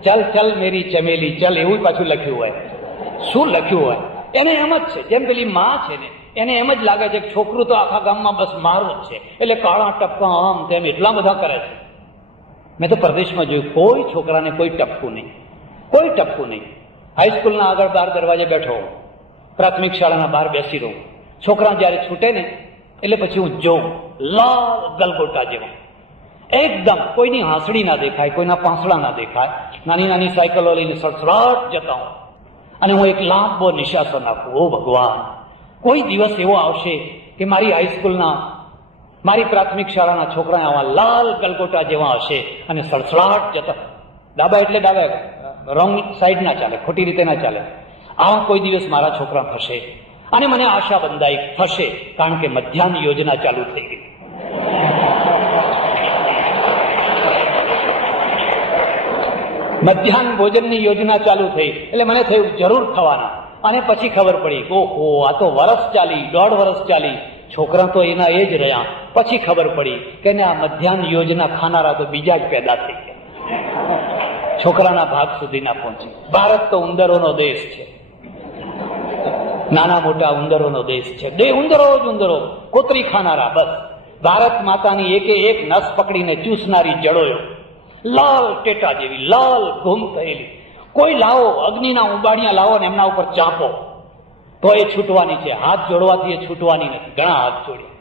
ચલ ચલ મેરી ચમેલી ચલ, એવું પાછું લખ્યું હોય. શું લખ્યું હોય? એને એમ જ છે, જેમ પેલી માં છે ને, એને એમ જ લાગે છે કે છોકરું તો આખા ગામમાં બસ મારું જ છે, એટલે કાળા ટપકા આમ તેમ એટલા બધા કરે છે. મેં તો પ્રદેશમાં જોયું, કોઈ છોકરાને કોઈ ટપકું નહીં, કોઈ ટપકું નહીં. હાઈસ્કૂલના આગળ બહાર દરવાજે બેઠો હું, પ્રાથમિક શાળાના બહાર બેસી રહું. છોકરા જયારે છૂટે ને એટલે પછી હું જોઉં, લાલ ગલગોટા જેવા એકદમ, કોઈની હાંસડી ના દેખાય, કોઈના પાંસડા ના દેખાય, નાની નાની સાયકલો લઈને સડસડાટ જતા હું. અને હું એક લાંબો નિશાસો નાખું, ઓ ભગવાન, કોઈ દિવસ એવો આવશે કે મારી હાઈસ્કૂલના, મારી પ્રાથમિક શાળાના છોકરા આવા લાલ ગલગોટા જેવા હશે અને સડસડાટ જતા. ડાબા એટલે ડાબા, રોંગ સાઈડ ના ચાલે, ખોટી રીતે ના ચાલે. આવા કોઈ દિવસ મારા છોકરા થશે. અને મને આશા બંધાઈ, થશે, કારણ કે મધ્યાહન યોજના ચાલુ થઈ ગઈ. મધ્યાહન ભોજનની યોજના ચાલુ થઈ એટલે મને થયું જરૂર થવાના. અને પછી ખબર પડી, ઓહો, આ તો વરસ ચાલી, 1.5 વર્ષ ચાલી, છોકરા તો એના એ જ રહ્યા. પછી ખબર પડી કે આ મધ્યાહન યોજના ખાનારા તો બીજા જ પેદા થઈ ગયા, છોકરાના ભાગ સુધી ના પહોંચી. ભારત તો ઉંદરોનો દેશ છે, નાના મોટા ઉંદરોનો દેશ છે. ઉંદરો જ ઉંદરો, કોતરી ખાનારા. બસ ભારત માતાની એકે એક નસ પકડીને ચૂસનારી જડોયો, લાલ ટેટા જેવી, લાલ ઘૂમ થયેલી. કોઈ લાવો, અગ્નિના ઉબાડિયા લાવો ને એમના ઉપર ચાંપો તો એ છૂટવાની છે. હાથ જોડવાથી એ છૂટવાની નથી. ઘણા હાથ જોડ્યા.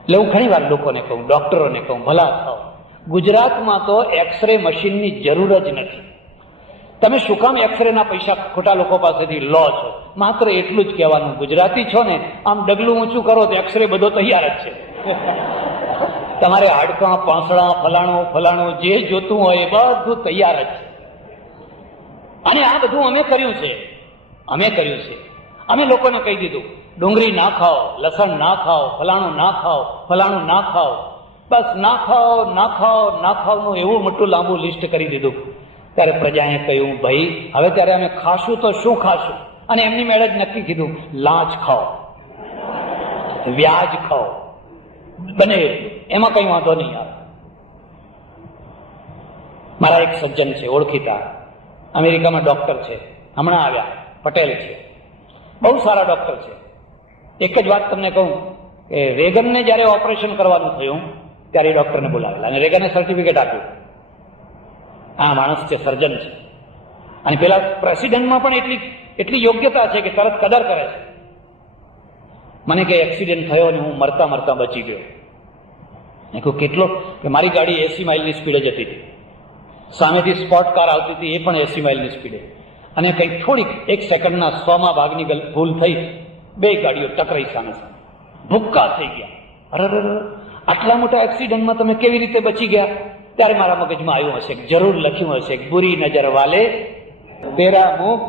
એટલે હું ઘણી વાર લોકોને કહું, ડોક્ટરોને કહું, ભલા થાવ, ગુજરાતમાં તો એક્સરે મશીનની જરૂર જ નથી. તમે શું કામ એક્સરે ના પૈસા ખોટા લોકો પાસેથી લો છો? માત્ર એટલું જ કહેવાનું, ગુજરાતી છો ને, આમ ડગલું ઊંચું કરો તો એક્સરે બધો તૈયાર જ છે. તમારે હાડકાં, પાંસળા, ફલાણું ફલાણું જે જોતું હોય એ બધું તૈયાર જ છે. અને આ બધું અમે કર્યું છે, અમે કર્યું છે. અમે લોકોને કહી દીધું, ડુંગળી ના ખાઓ, લસણ ના ખાઓ, ફલાણું ના ખાઓ, ફલાણું ના ખાઓ. બસ ના ખાઓ, ના ખાઓ, ના ખાઓનું એવું મોટું લાંબુ લિસ્ટ કરી દીધું. ત્યારે પ્રજાએ કહ્યું, ભાઈ હવે ત્યારે અમે ખાશું તો શું ખાશું? અને એમની મેળે જ નક્કી કીધું, લાંચ ખાઓ, વ્યાજ ખાઓ, બને એમાં કઈ વાંધો નહીં આવે. મારા એક સજ્જન છે, ઓળખીતા, અમેરિકામાં ડોક્ટર છે, હમણાં આવ્યા, પટેલ છે, બહુ સારા ડોક્ટર છે. એક જ વાત તમને કહું કે રેગનને જયારે ઓપરેશન કરવાનું થયું ત્યારે ડોક્ટરને બોલાવેલા અને રેગને સર્ટિફિકેટ આપ્યું, આ માણસ છે, સર્જન છે. અને પેલા પ્રેસિડેન્ટમાં પણ એટલી યોગ્યતા છે કે તરત કદર કરે છે. મને કે એક્સિડન્ટ થયો અને હું મરતા મરતા બચી ગયો. મેં કહ્યું કેટલો? કે મારી ગાડી 80 માઇલની સ્પીડે જતી હતી, સામેથી સ્પોટ કાર આવતી હતી, એ પણ 80 માઇલની સ્પીડે, અને કંઈક થોડીક 1 સેકન્ડના 100માં ભાગની ભૂલ થઈ, 2 ગાડીઓ ટકરાઈ સામે સામે, ભૂક્કા થઈ ગયા. અરે આટલા મોટા એક્સિડન્ટમાં તમે કેવી રીતે બચી ગયા? ત્યારે મારા મગજમાં આવ્યું હશે, જરૂર લખ્યું હશે, બુરી નજર વાલે તેરા મુંહ,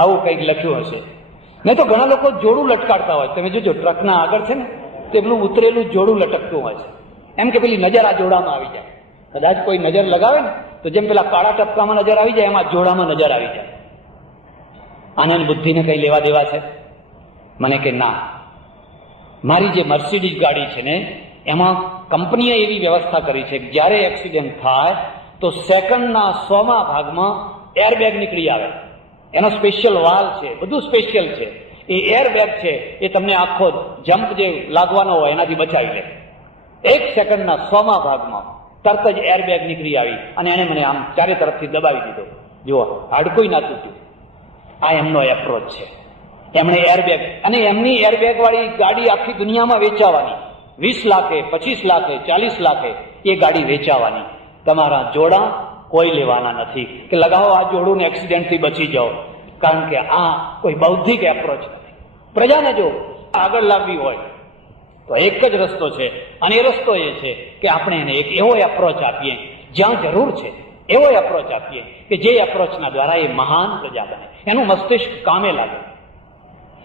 આવું કંઈક લખ્યું હશે. નહીં તો ઘણા લોકો જોડું લટકાડતા હોય, તમે જોજો ટ્રકના આગળ છે ને તે પેલું ઉતરેલું જોડું લટકતું હોય છે, એમ કે પેલી નજર આ જોડામાં આવી જાય. કદાચ કોઈ નજર લગાવે ને તો જેમ પેલા કાળા ટપકામાં નજર આવી જાય, એમાં જોડામાં નજર આવી જાય. આનંદ બુદ્ધિને કઈ લેવા દેવા છે? મને કે ના, મારી જે મર્સિડીઝ ગાડી છે ને એમાં કંપનીએ એવી વ્યવસ્થા કરી છે કે જ્યારે એક્સિડન્ટ થાય તો સેકન્ડના 100માં ભાગમાં એરબેગ નીકળી આવે. એનો સ્પેશિયલ વાલ છે, બધું સ્પેશિયલ છે. એ એરબેગ છે એ તમને આખો જમ્પ જે લાગવાનો હોય એનાથી બચાવી લે. 1 સેકન્ડના 100માં ભાગમાં તરત જ એરબેગ નીકળી આવી અને એને મને આમ ચારે તરફથી દબાવી દીધો. જુઓ, હાડકુંય ના તૂટ્યું. આ એમનો એપ્રોચ છે. એમણે એરબેગ, અને એમની એરબેગ વાળી ગાડી આખી દુનિયામાં વેચાવાની, 20 લાખે, 25 લાખે, 40 લાખે એ ગાડી વેચાવાની. તમારા જોડા કોઈ લેવાના નથી કે લગાવો આ જોડું ને એક્સિડન્ટથી બચી જાઓ, કારણ કે આ કોઈ બૌદ્ધિક એપ્રોચ નથી. પ્રજાને જો આગળ લાવવી હોય તો એક જ રસ્તો છે, અને એ રસ્તો એ છે કે આપણે એને એક એવો એપ્રોચ આપીએ, જ્યાં જરૂર છે એવો એપ્રોચ આપીએ કે જે એપ્રોચના દ્વારા એ મહાન પ્રજા બને, એનું મસ્તિષ્ક કામે લાગે,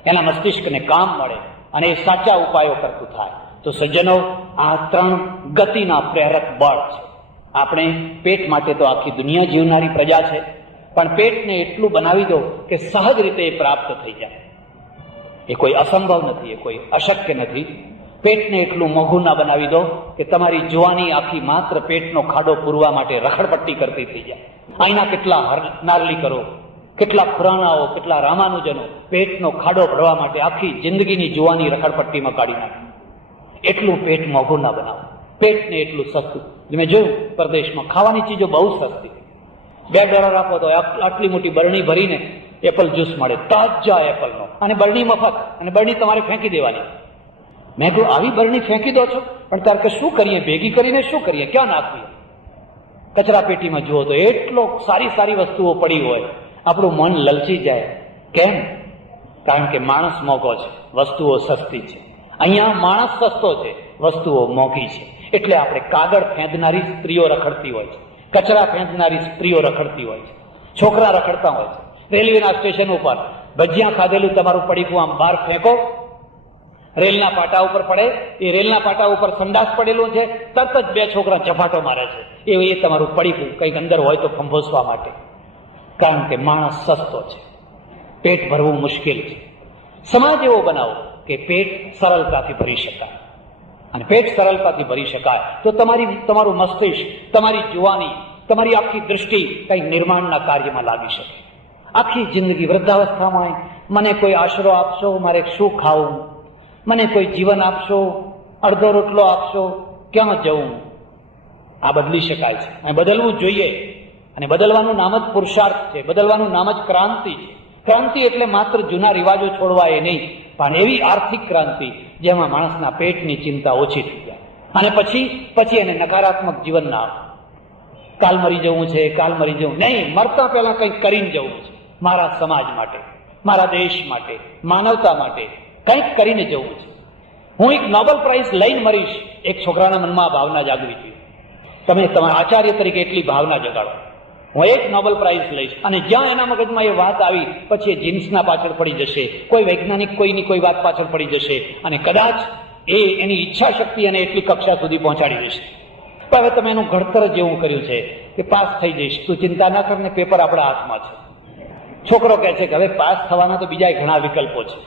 એના મસ્તિષ્કને કામ મળે અને એ સાચા ઉપાયો કરતું થાય. તો સજ્જનો, આ 3 ગતિના પ્રેરક બળ છે. આપણે પેટ માટે તો આખી દુનિયા જીવનારી પ્રજા છે, પણ પેટને એટલું બનાવી દો કે સહજ રીતે એ પ્રાપ્ત થઈ જાય. એ કોઈ અસંભવ નથી, એ કોઈ અશક્ય નથી. પેટને એટલું મોંઘું ના બનાવી દો કે તમારી જુવાની આખી માત્ર પેટનો ખાડો પૂરવા માટે રખડપટ્ટી કરતી થઈ જાય. અહીંના કેટલા નારલીકરો, કેટલા ખુરાનાઓ, કેટલા રામાનુજનો પેટનો ખાડો ભરવા માટે આખી જિંદગીની જુવાની રખડપટ્ટીમાં કાઢી નાખે. એટલું પેટ મોંઘું ના બનાવો, પેટને એટલું સસ્તું. મેં જોયું પરદેશમાં ખાવાની ચીજો બહુ સસ્તી, $2 આપો તો આટલી મોટી બરણી ભરીને એપલ જ્યુસ મળે, તાજા એપલનો, અને બરણી મફત, અને બરણી તમારે ફેંકી દેવાની. મેં કહ્યું આવી બરણી ફેંકી દો છો, પણ તાર કે શું કરીએ, ભેગી કરીને શું કરીએ, ક્યાં નાખીએ? કચરા પેટીમાં જુઓ તો એટલો સારી સારી વસ્તુઓ પડી હોય, આપણું મન લલચી જાય. કેમ? કારણ કે માણસ મોંઘો છે, વસ્તુઓ સસ્તી છે. અહીંયા માણસ સસ્તો છે, વસ્તુઓ મોંઘી છે. એટલે આપણે કાગળ ફેંદનારી સ્ત્રીઓ રખડતી હોય છે, કચરા ફેંદનારી સ્ત્રીઓ રખડતી હોય છે, છોકરા રખડતા હોય છે. રેલવેના સ્ટેશન ઉપર ભજીયા ખાધેલું તમારું પડીકું આમ બહાર ફેંકો, રેલના પાટા ઉપર પડે, એ રેલના પાટા ઉપર સંડાસ પડેલું છે, તરત જ 2 છોકરા ઝપાટો મારે છે. એ તમારું પડીકું કંઈક અંદર હોય તો ફંભોસવા માટે. કારણ કે માણસ સસ્તો છે, પેટ ભરવું મુશ્કેલ છે. સમાજ એવો બનાવો કે પેટ સરળતાથી ભરી શકાય, અને પેટ સરળતાથી ભરી શકાય તો તમારું મસ્તિષ્ક, તમારી જુવાની, તમારી આખી દૃષ્ટિ કંઈક નિર્માણના કાર્યમાં લાગી શકે. આખી જિંદગી વૃદ્ધાવસ્થામાં મને કોઈ આશરો આપશો, મારે શું ખાવું, મને કોઈ જીવન આપશો, અડધો રોટલો આપશો, ક્યાં જવું? આ બદલી શકાય છે, અને બદલવું જોઈએ. અને બદલવાનું નામ જ પુરુષાર્થ છે, બદલવાનું નામ જ ક્રાંતિ છે. ક્રાંતિ એટલે માત્ર જૂના રિવાજો છોડવા એ નહીં, પણ એવી આર્થિક ક્રાંતિ જેમાં માણસના પેટની ચિંતા ઓછી થઈ જાય, અને પછી એને નકારાત્મક જીવન ના આપે. કાલ મરી જવું છે, કાલ મરી જવું નહીં, મરતા પહેલા કંઈક કરીને જવું છે. મારા સમાજ માટે, મારા દેશ માટે, માનવતા માટે કંઈક કરીને જવું છે. હું એક નોબેલ પ્રાઇઝ લઈને મરીશ, એક છોકરાના મનમાં આ ભાવના જાગવી જોઈએ. તમે તમારા આચાર્ય તરીકે એટલી ભાવના જગાડો, હું એક નોબેલ પ્રાઇઝ લઈશ. અને જ્યાં એના મગજમાં એ વાત આવી, પછી એ જીન્સના પાછળ પડી જશે, કોઈ વૈજ્ઞાનિક કોઈની કોઈ વાત પાછળ પડી જશે, અને કદાચ એની ઈચ્છા શક્તિ અને એટલી કક્ષા સુધી પહોંચાડી દેશે. તો હવે તમે એનું ઘડતર જેવું કર્યું છે કે પાસ થઈ જઈશ, તું ચિંતા ના કર ને, પેપર આપણા હાથમાં છે. છોકરો કહે છે કે હવે પાસ થવાના તો બીજા ઘણા વિકલ્પો છે,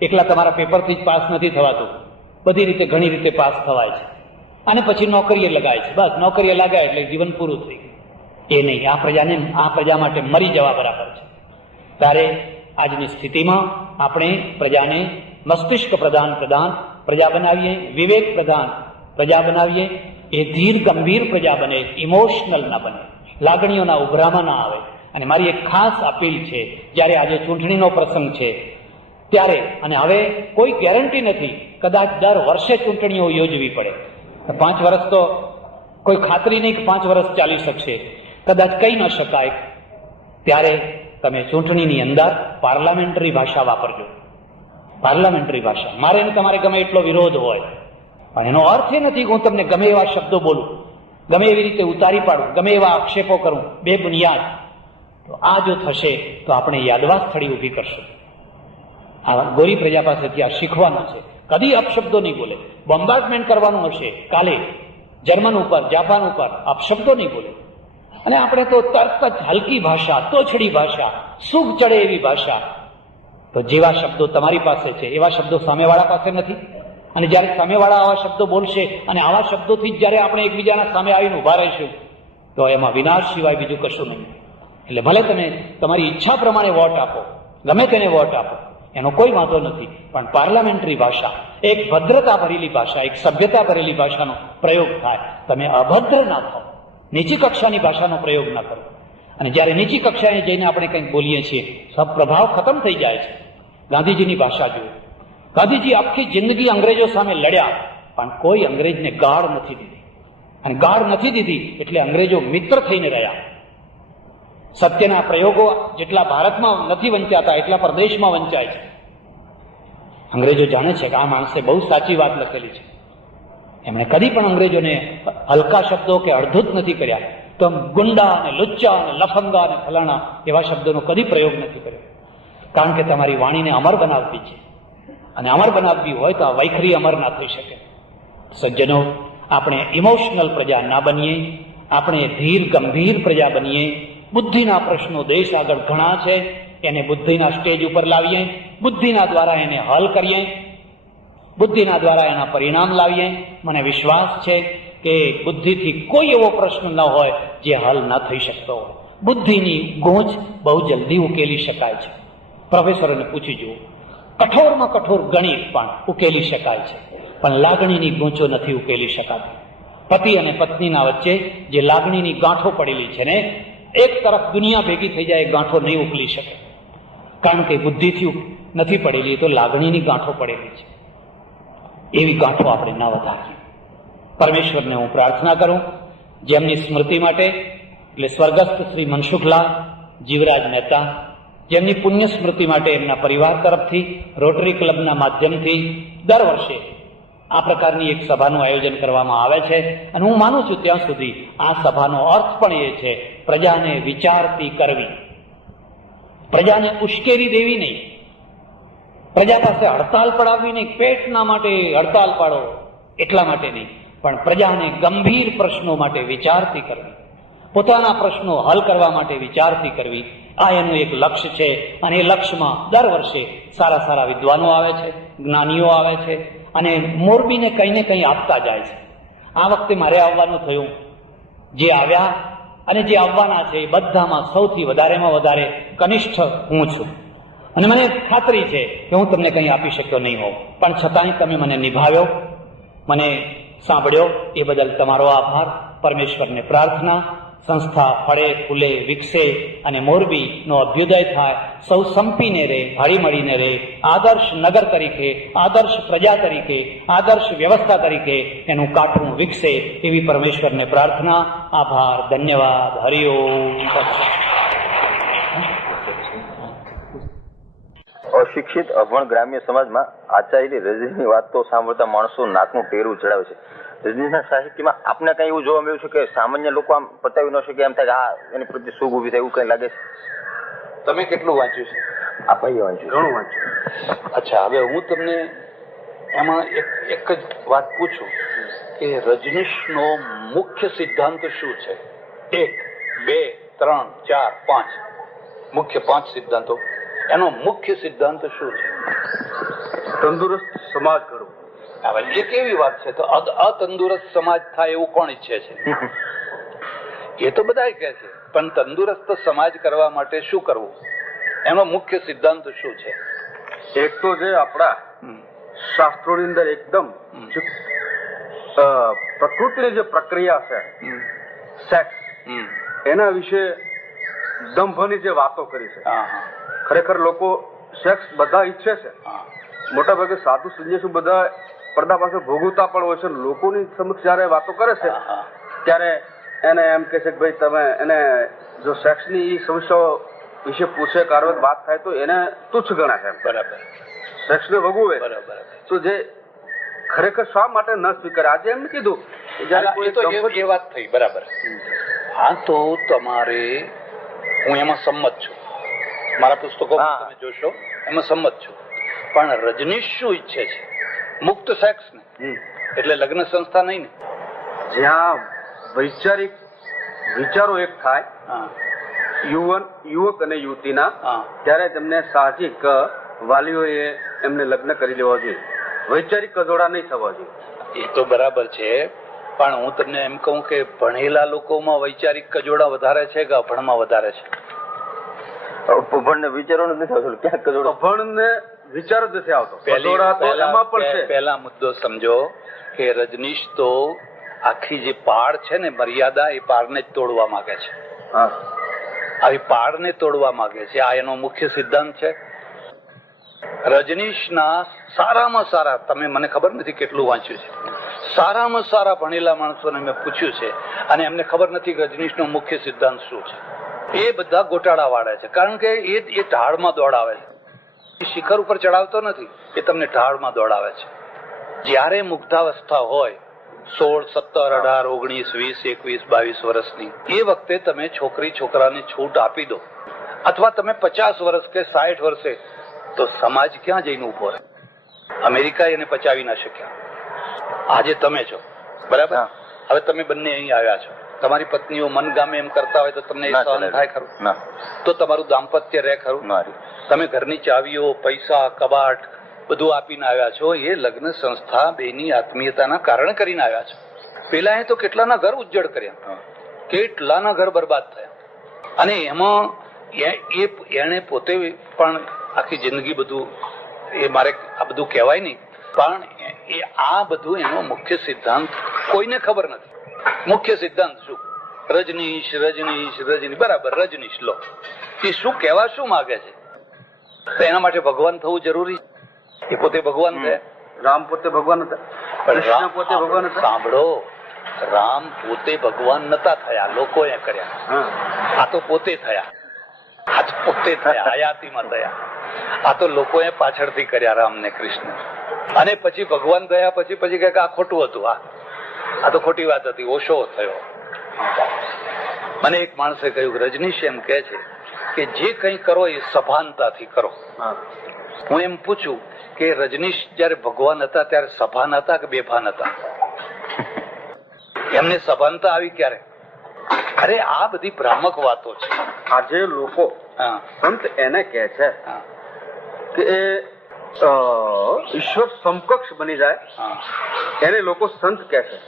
એકલા તમારા પેપરથી જ પાસ નથી થવાતું, બધી રીતે ઘણી રીતે પાસ થવાય છે. અને પછી નોકરીએ લગાય છે, બસ નોકરીએ લાગાય એટલે જીવન પૂરું થઈ ગયું. એ નહીં, આ પ્રજા માટે મરી જવા બરાબર છે. ત્યારે આજની સ્થિતિમાં આપણે પ્રજાને મસ્તિષ્ક પ્રધાન પ્રજા બનાવીએ, વિવેક પ્રધાન પ્રજા બનાવીએ. એ ધીર ગંભીર પ્રજા બને, ઇમોશનલ ના બને, લાગણીઓના ઉભરામાં ના આવે. અને મારી એક ખાસ અપીલ છે, જ્યારે આજે ચૂંટણીનો પ્રસંગ છે ત્યારે, અને હવે કોઈ ગેરંટી નથી, કદાચ દર વર્ષે ચૂંટણીઓ યોજવી પડે. 5 વર્ષ તો કોઈ ખાતરી નહીં કે 5 વર્ષ ચાલી શકશે, કદાચ કહી ન શકાય. ત્યારે તમે ચૂંટણીની અંદર પાર્લામેન્ટરી ભાષા વાપરજો. પાર્લામેન્ટરી ભાષા. મારે ને તમારે ગમે એટલો વિરોધ હોય, પણ એનો અર્થ એ નથી કે હું તમને ગમે એવા શબ્દો બોલું, ગમે એવી રીતે ઉતારી પાડું, ગમે એવા આક્ષેપો કરું બેબુનિયાદ. તો આ જો થશે તો આપણે યાદવા સ્થળી ઊભી કરશું. આ ગોરી પ્રજા પાસેથી આ શીખવાનું છે. કદી અપશબ્દો નહીં બોલે. બોમ્બાર્ડમેન્ટ કરવાનું હશે કાલે જર્મન ઉપર, જાપાન ઉપર, અપશબ્દો નહીં બોલે. અને આપણે તો તરત જ હલકી ભાષા, તોછડી ભાષા, સુખ ચડે એવી ભાષા. તો જેવા શબ્દો તમારી પાસે છે એવા શબ્દો સામેવાળા પાસે નથી. અને જ્યારે સામેવાળા આવા શબ્દો બોલશે, અને આવા શબ્દોથી જ્યારે આપણે એકબીજાના સામે આવીને ઉભા રહીશું, તો એમાં વિનાશ સિવાય બીજું કશું નહીં. એટલે ભલે તમે તમારી ઈચ્છા પ્રમાણે વોટ આપો, ગમે તેને વોટ આપો, એનો કોઈ વાંધો નથી, પણ પાર્લામેન્ટરી ભાષા, એક ભદ્રતા ભરેલી ભાષા, એક સભ્યતા ભરેલી ભાષાનો પ્રયોગ થાય. તમે અભદ્ર ના થાઓ, નીચી કક્ષાની ભાષાનો પ્રયોગ ના કરો. અને જ્યારે નીચી કક્ષાએ જઈને આપણે કંઈક બોલીએ છીએ, સબ પ્રભાવ ખતમ થઈ જાય છે. ગાંધીજીની ભાષા જુઓ. ગાંધીજી આખી જિંદગી અંગ્રેજો સામે લડ્યા, પણ કોઈ અંગ્રેજને ગાળ નથી દીધી. અને ગાળ નથી દીધી એટલે અંગ્રેજો મિત્ર થઈને રહ્યા. સત્યના પ્રયોગો જેટલા ભારતમાં નથી વંચાતા એટલા પરદેશમાં વંચાય છે. અંગ્રેજો જાણે છે કે આ માણસે બહુ સાચી વાત લખેલી છે. એમણે કદી પણ અંગ્રેજોને હલકા શબ્દો કે અડધૂત નથી કર્યા. તો ગુંડા અને લુચ્ચા અને લફંગા અને ફલાણા એવા શબ્દોનો કદી પ્રયોગ નથી કર્યો. કારણ કે તમારી વાણીને અમર બનાવવી છે, અને અમર બનાવવી હોય તો આ વૈખરી અમર ના થઈ શકે. સજ્જનો, આપણે ઇમોશનલ પ્રજા ના બનીએ, આપણે ધીર ગંભીર પ્રજા બનીએ. બુદ્ધિના પ્રશ્નો દેશ આગળ ઘણા છે, એને બુદ્ધિના સ્ટેજ ઉપર લાવીએ, બુદ્ધિના દ્વારા એને હલ કરીએ, બુદ્ધિના દ્વારા એના પરિણામ લાવીએ. મને વિશ્વાસ છે કે બુદ્ધિથી કોઈ એવો પ્રશ્ન ન હોય જે હલ ન થઈ શકતો હોય. બુદ્ધિની ગૂંચ બહુ જલ્દી ઉકેલી શકાય છે. પ્રોફેસરોને પૂછી જુઓ, કઠોરમાં કઠોર ગણિત પણ ઉકેલી શકાય છે, પણ લાગણીની ગૂંચો નથી ઉકેલી શકાતી. પતિ અને પત્નીના વચ્ચે જે લાગણીની ગાંઠો પડેલી છે ને, એક તરફ દુનિયા ભેગી થઈ જાય, ગાંઠો નહીં ઉકલી શકે. કારણ કે બુદ્ધિથી નથી પડેલી, તો લાગણીની ગાંઠો પડેલી છે. એવી ગાંઠો આપણે ના વધારીએ. પરમેશ્વરને હું પ્રાર્થના કરું, જેમની સ્મૃતિ માટે, એટલે સ્વર્ગસ્થ શ્રી મનસુખલાલ જીવરાજ મહેતા, જેમની પુણ્ય સ્મૃતિ માટે એમના પરિવાર તરફથી રોટરી ક્લબના માધ્યમથી દર વર્ષે આ પ્રકારની એક સભાનું આયોજન કરવામાં આવે છે. અને હું માનું છું ત્યાં સુધી આ સભાનો અર્થ પણ એ છે, પ્રજાને વિચારતી કરવી, પ્રજાને ઉશ્કેરી દેવી નહીં, પ્રજા પાસે હડતાલ પડાવવી નહીં. પેટના માટે હડતાલ પાડો એટલા માટે નહીં, પણ પ્રજાને ગંભીર પ્રશ્નો માટે વિચારતી કરવી, પોતાના પ્રશ્નો હલ કરવા માટે વિચારતી કરવી. આ એનું એક લક્ષ્ય છે. અને એ લક્ષ્યમાં દર વર્ષે સારા સારા વિદ્વાનો આવે છે, જ્ઞાનીઓ આવે છે, અને મોરબીને કંઈ ને કંઈ આપતા જાય છે. આ વખતે મારે આવવાનું થયું. જે આવ્યા અને જે આવવાના છે એ બધામાં સૌથી વધારેમાં વધારે કનિષ્ઠ હું છું. અને મને ખાતરી છે કે હું તમને કંઈ આપી શક્યો નહીં હોઉં, પણ છતાંય તમે મને નિભાવ્યો, મને સાંભળ્યો. એ બદલ તમારો આભાર. પરમેશ્વરને પ્રાર્થના, સંસ્થા ફળે ફૂલે વિકસે અને મોરબીનો અભ્યુદય થાય, સૌ સંપીને રહે, હળી મળીને રહે, આદર્શ નગર તરીકે, આદર્શ પ્રજા તરીકે, આદર્શ વ્યવસ્થા તરીકે એનું કાઠું વિકસે, એવી પરમેશ્વરને પ્રાર્થના. આભાર, ધન્યવાદ. હરિઓમ. અશિક્ષિત અભણ ગ્રામ્ય સમાજમાં આચાર્ય રજનીશની વાત તો સાંભળતા માણસો નાકનું ટેરું ચડાવે છે. રજનીશના સાહિત્યમાં આપને કઈ એવું જોવા મળ્યું છે કે સામાન્ય લોકો આમ પતાવી ન શકે, એમ થાય કે આ એની પ્રત્યે સુગ ઉભી થાય, એવું કઈ લાગે છે? તમે કેટલું વાંચ્યું છે? આપણે વાંચ્યું, ઘણું વાંચ્યું. અચ્છા, હવે હું તમને એમાં એક જ વાત પૂછું કે રજનીશનો મુખ્ય સિદ્ધાંત શું છે? 1, 2, 3, 4, 5 મુખ્ય 5 સિદ્ધાંતો. એનો મુખ્ય સિદ્ધાંત શું છે? તંદુરસ્ત સમાજ ઘડવો. હવે એ કેવી વાત છે? તો અતંદુરસ્ત સમાજ થાય એવું કોણ ઈચ્છે છે? એ તો બધા કહે છે, પણ તંદુરસ્ત સમાજ કરવા માટે શું કરવું? એનો મુખ્ય સિદ્ધાંત શું છે? એક તો જે આપણા શાસ્ત્રોની અંદર એકદમ પ્રકૃતિની જે પ્રક્રિયા છે, સેક્સ, એના વિશે દંભની જે વાતો કરી છે, ખરેખર લોકો સેક્સ બધા ઈચ્છે છે. મોટા ભાગે સાધુ સંન્યાસી બધા પડદા પાસે ભોગવતા પણ હોય છે. લોકોની સમક્ષ જયારે વાતો કરે છે ત્યારે એને એમ કે છે કે ભાઈ તમે એને જો સેક્સની સમસ્યાઓ વિશે પૂછે, કાર્યવત વાત થાય તો એને તુચ્છ ગણાય છે. બરાબર. સેક્સને ભોગવે તો જે ખરેખર શા માટે ન સ્વીકારે? આજે એમ કીધું એ વાત થઈ. બરાબર. હા, તો તમારે, હું એમાં સંમત છું, મારા પુસ્તકો તમે જોશો એમાં સંમત છું. પણ રજનીશ શું ઈચ્છે છે? મુક્ત સેક્સ ને, એટલે લગ્ન સંસ્થા નહીં ને, જ્યાં વૈચારિક વિચારો એક થાય, યુવક અને યુવતીના, ત્યારે તેમને સાહજિક વાલીઓએ એમને લગ્ન કરી લેવા જોઈએ. વૈચારિક કજોડા નહીં થવા જોઈએ. એ તો બરાબર છે, પણ હું તમને એમ કહું કે ભણેલા લોકોમાં વૈચારિક કજોડા વધારે છે કે અભણમાં વધારે છે? અભણને વિચારો નથી આવતો, ક્યાંક કજોડો. અભણને વિચારો જ નથી આવતો. પહેલા મુદ્દો સમજો કે રજનીશ તો આખી જે પાડ છે ને, મર્યાદા, એ પાડને જ તોડવા માંગે છે. આવી પાડને તોડવા માંગે છે. આ એનો મુખ્ય સિદ્ધાંત છે. રજનીશના સારામાં સારા, તમે મને ખબર નથી કેટલું વાંચ્યું છે, સારામાં સારા ભણેલા માણસોને મેં પૂછ્યું છે અને એમને ખબર નથી કે રજનીશનો મુખ્ય સિદ્ધાંત શું છે. એ બધા ગોટાળા વાળા છે, કારણ કે એ ઢાળમાં દોડાવે છે. શિખર ઉપર ચડાવતો નથી, એ તમને ઢાળમાં દોડાવે છે. જ્યારે મુગ્ધાવસ્થા હોય 16, 17, 18, 19, 20, 21, 22 વર્ષની, એ વખતે તમે છોકરી છોકરાને છૂટ આપી દો, અથવા તમે 50 વર્ષ કે 60 વર્ષે, તો સમાજ ક્યાં જઈને ઉભો રહે? અમેરિકા એને પચાવી ના શક્યા. આજે તમે છો, બરાબર? હવે તમે બંને અહીં આવ્યા છો, તમારી પત્નીઓ મનગામે એમ કરતા હોય તો તમને એ સહન થાય ખરું? તો તમારું દાંપત્ય રહે ખરું? તમે ઘરની ચાવીઓ, પૈસા, કબાટ બધું આપીને આવ્યા છો. એ લગ્ન સંસ્થા બેની આત્મીયતાના કારણે કરીને આવ્યા છો. પેલા એ તો કેટલાના ઘર ઉજ્જડ કર્યા, કેટલાના ઘર બરબાદ થયા. અને એમાં એને પોતે પણ આખી જિંદગી બધું, એ મારે આ બધું કહેવાય નહીં, પણ એ આ બધું એનો મુખ્ય સિદ્ધાંત કોઈને ખબર નથી. મુખ્ય સિદ્ધાંત શું? રજનીશ, રજનીશ, રજની, બરાબર, રજનીશ લો. એ શું કહેવા શું માંગે છે? તો એના માટે ભગવાન થવું જરૂરી છે. એ પોતે ભગવાન થયા. રામ પોતે ભગવાન હતા, કૃષ્ણ પોતે ભગવાન હતા. સાંભળો, રામ પોતે ભગવાન નતા થયા, લોકોએ કર્યા. આ તો પોતે થયા, આ તો પોતે થયા, હયાતીમાં થયા. આ તો લોકોએ પાછળથી કર્યા રામ ને કૃષ્ણ. અને પછી ભગવાન થયા પછી કે આ ખોટું હતું, આ તો ખોટી વાત હતી, ઓશો થયો. મને એક માણસે કહ્યું, રજનીશ એમ કે છે કે જે કંઈ કરો એ સભાનતાથી કરો. હું એમ પૂછું કે રજનીશ જયારે ભગવાન હતા ત્યારે સભાન હતા કે બેભાન હતા? એમને સભાનતા આવી ક્યારે? અરે આ બધી ભ્રામક વાતો છે. આજે લોકો સંત એને કહે છે કે ઈશ્વર સમકક્ષ બની જાય, એને લોકો સંત કહે છે.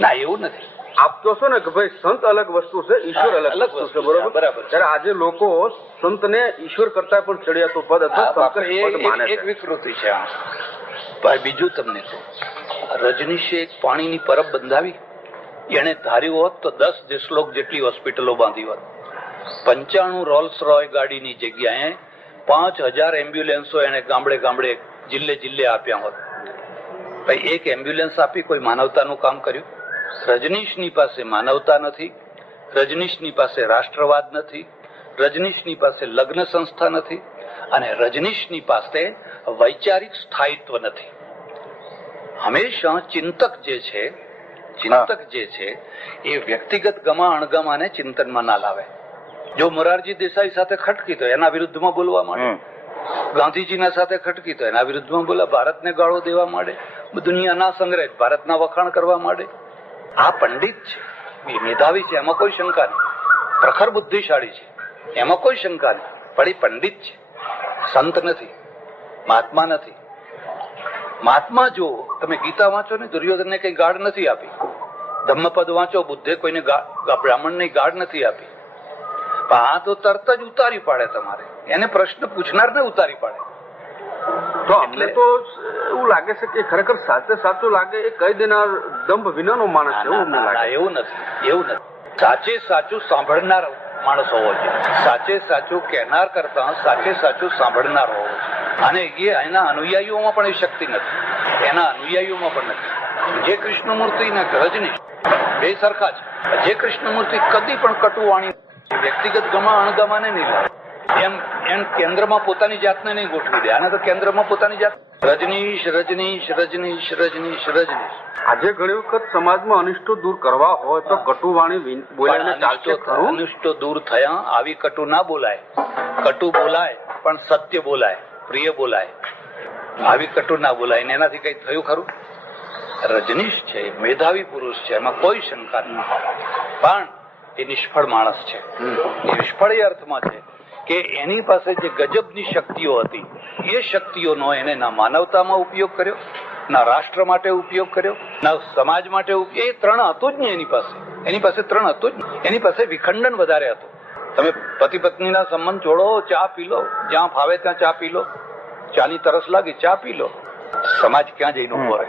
ના, એવું નથી. આપ તો છો ને કે ભાઈ સંત અલગ વસ્તુ છે, ઈશ્વર અલગ વસ્તુ છે, બરોબર? ત્યારે આજે લોકો સંતને ઈશ્વર કરતા પણ ચડિયાતું પદ અથવા પદ માને છે. એક વિકૃતિ છે. બીજું તમને કહું, રજનીશે એક પાણીની પરબ બંધાવી. એને ધાર્યું હોત તો 10 દેશલોક જેટલી હોસ્પિટલો બાંધી હોત. 95 રોલ્સ રોય ગાડીની જગ્યાએ 5000 એમ્બ્યુલન્સો એને ગામડે ગામડે, જિલ્લે જિલ્લે આપ્યા હોત. ભાઈ, એક એમ્બ્યુલન્સ આપી કોઈ માનવતાનું કામ કર્યું? રજનીશની પાસે માનવતા નથી, રજનીશની પાસે રાષ્ટ્રવાદ નથી, રજનીશની પાસે લગ્ન સંસ્થા નથી, અને રજનીશની પાસે વૈચારિક સ્થાયિત્વ નથી. હંમેશા ચિંતક જે છે એ વ્યક્તિગત ગમા અણગમાને ચિંતનમાં ના લાવે. જો મોરારજી દેસાઈ સાથે ખટકી તો એના વિરુદ્ધમાં બોલવા માંડે, ગાંધીજીના સાથે ખટકી તો એના વિરુદ્ધમાં બોલા, ભારતને ગાળો દેવા માંડે, દુનિયાના સંગ્રહ ભારતના વખાણ કરવા માંડે. આ પંડિત છે, એ મેધાવી છે, એમાં કોઈ શંકા નહીં. પ્રખર બુદ્ધિશાળી છે, એમાં કોઈ શંકા નહીં. પણ એ પંડિત છે, સંત નથી, મહાત્મા નથી. મહાત્મા જો તમે ગીતા વાંચો ને, દુર્યોધનને કઈ ગાઢ નથી આપી. ધમ્મપદ વાંચો, બુદ્ધે કોઈને બ્રાહ્મણને ગાઢ નથી આપી. પણ આ તો તરત જ ઉતારી પાડે તમારે, એને પ્રશ્ન પૂછનારને ઉતારી પાડે. તો અમને તો એવું લાગે છે કે ખરેખર સાચું લાગે એ કહી દેનાર દંભ વિનાનો માણસ છે. એવું નથી. સાચે સાચું સાંભળનાર માણસ હોવો જોઈએ. સાચે સાચું કહેનાર કરતા સાચે સાચું સાંભળનાર હોવો જોઈએ. અને એના અનુયાયીઓમાં પણ એ શક્તિ નથી, એના અનુયાયીઓમાં પણ નથી. જે કૃષ્ણમૂર્તિ ને રજનીશ બે સરખા છે. જે કૃષ્ણમૂર્તિ કદી પણ કટુવાણી, વ્યક્તિગત ગમા અણગમાને નહીં લાવે. એમ કેન્દ્રમાં પોતાની જાતને નહીં ગોઠવી દે. આને તો કેન્દ્રમાં પોતાની જાત. રજનીશ, રજનીશ, રજનીશ, રજનીશ, રજનીશ. આજે ઘણી વખત સમાજમાં અનિષ્ટો દૂર કરવા હોય તો કટુવાણી બોલાવીને ચાલશે ખરું? અનિષ્ટો દૂર થયા આવી કટુ ના બોલાય. કટુ બોલાય પણ સત્ય બોલાય, પ્રિય બોલાય. આવી કટુ ના બોલાય. એનાથી કઈ થયું ખરું? રજનીશ છે, મેધાવી પુરુષ છે, એમાં કોઈ શંકા નહીં. પણ એ નિષ્ફળ માણસ છે. એ નિષ્ફળ એ અર્થમાં છે કે એની પાસે જે ગજબની શક્તિઓ હતી, એ શક્તિઓનો એને ના માનવતામાં ઉપયોગ કર્યો, ના રાષ્ટ્ર માટે ઉપયોગ કર્યો, ના સમાજ માટે ઉપયોગ. એ ત્રણ હતું જ નહીં એની પાસે ત્રણ હતું જ. એની પાસે વિખંડન વધારે હતું. તમે પતિ પત્નીના સંબંધ જોડો, ચા પી લો, જ્યાં ફાવે ત્યાં ચા પી લો, ચાની તરસ લાગી ચા પી લો. સમાજ ક્યાં જઈને ઉભો રહે?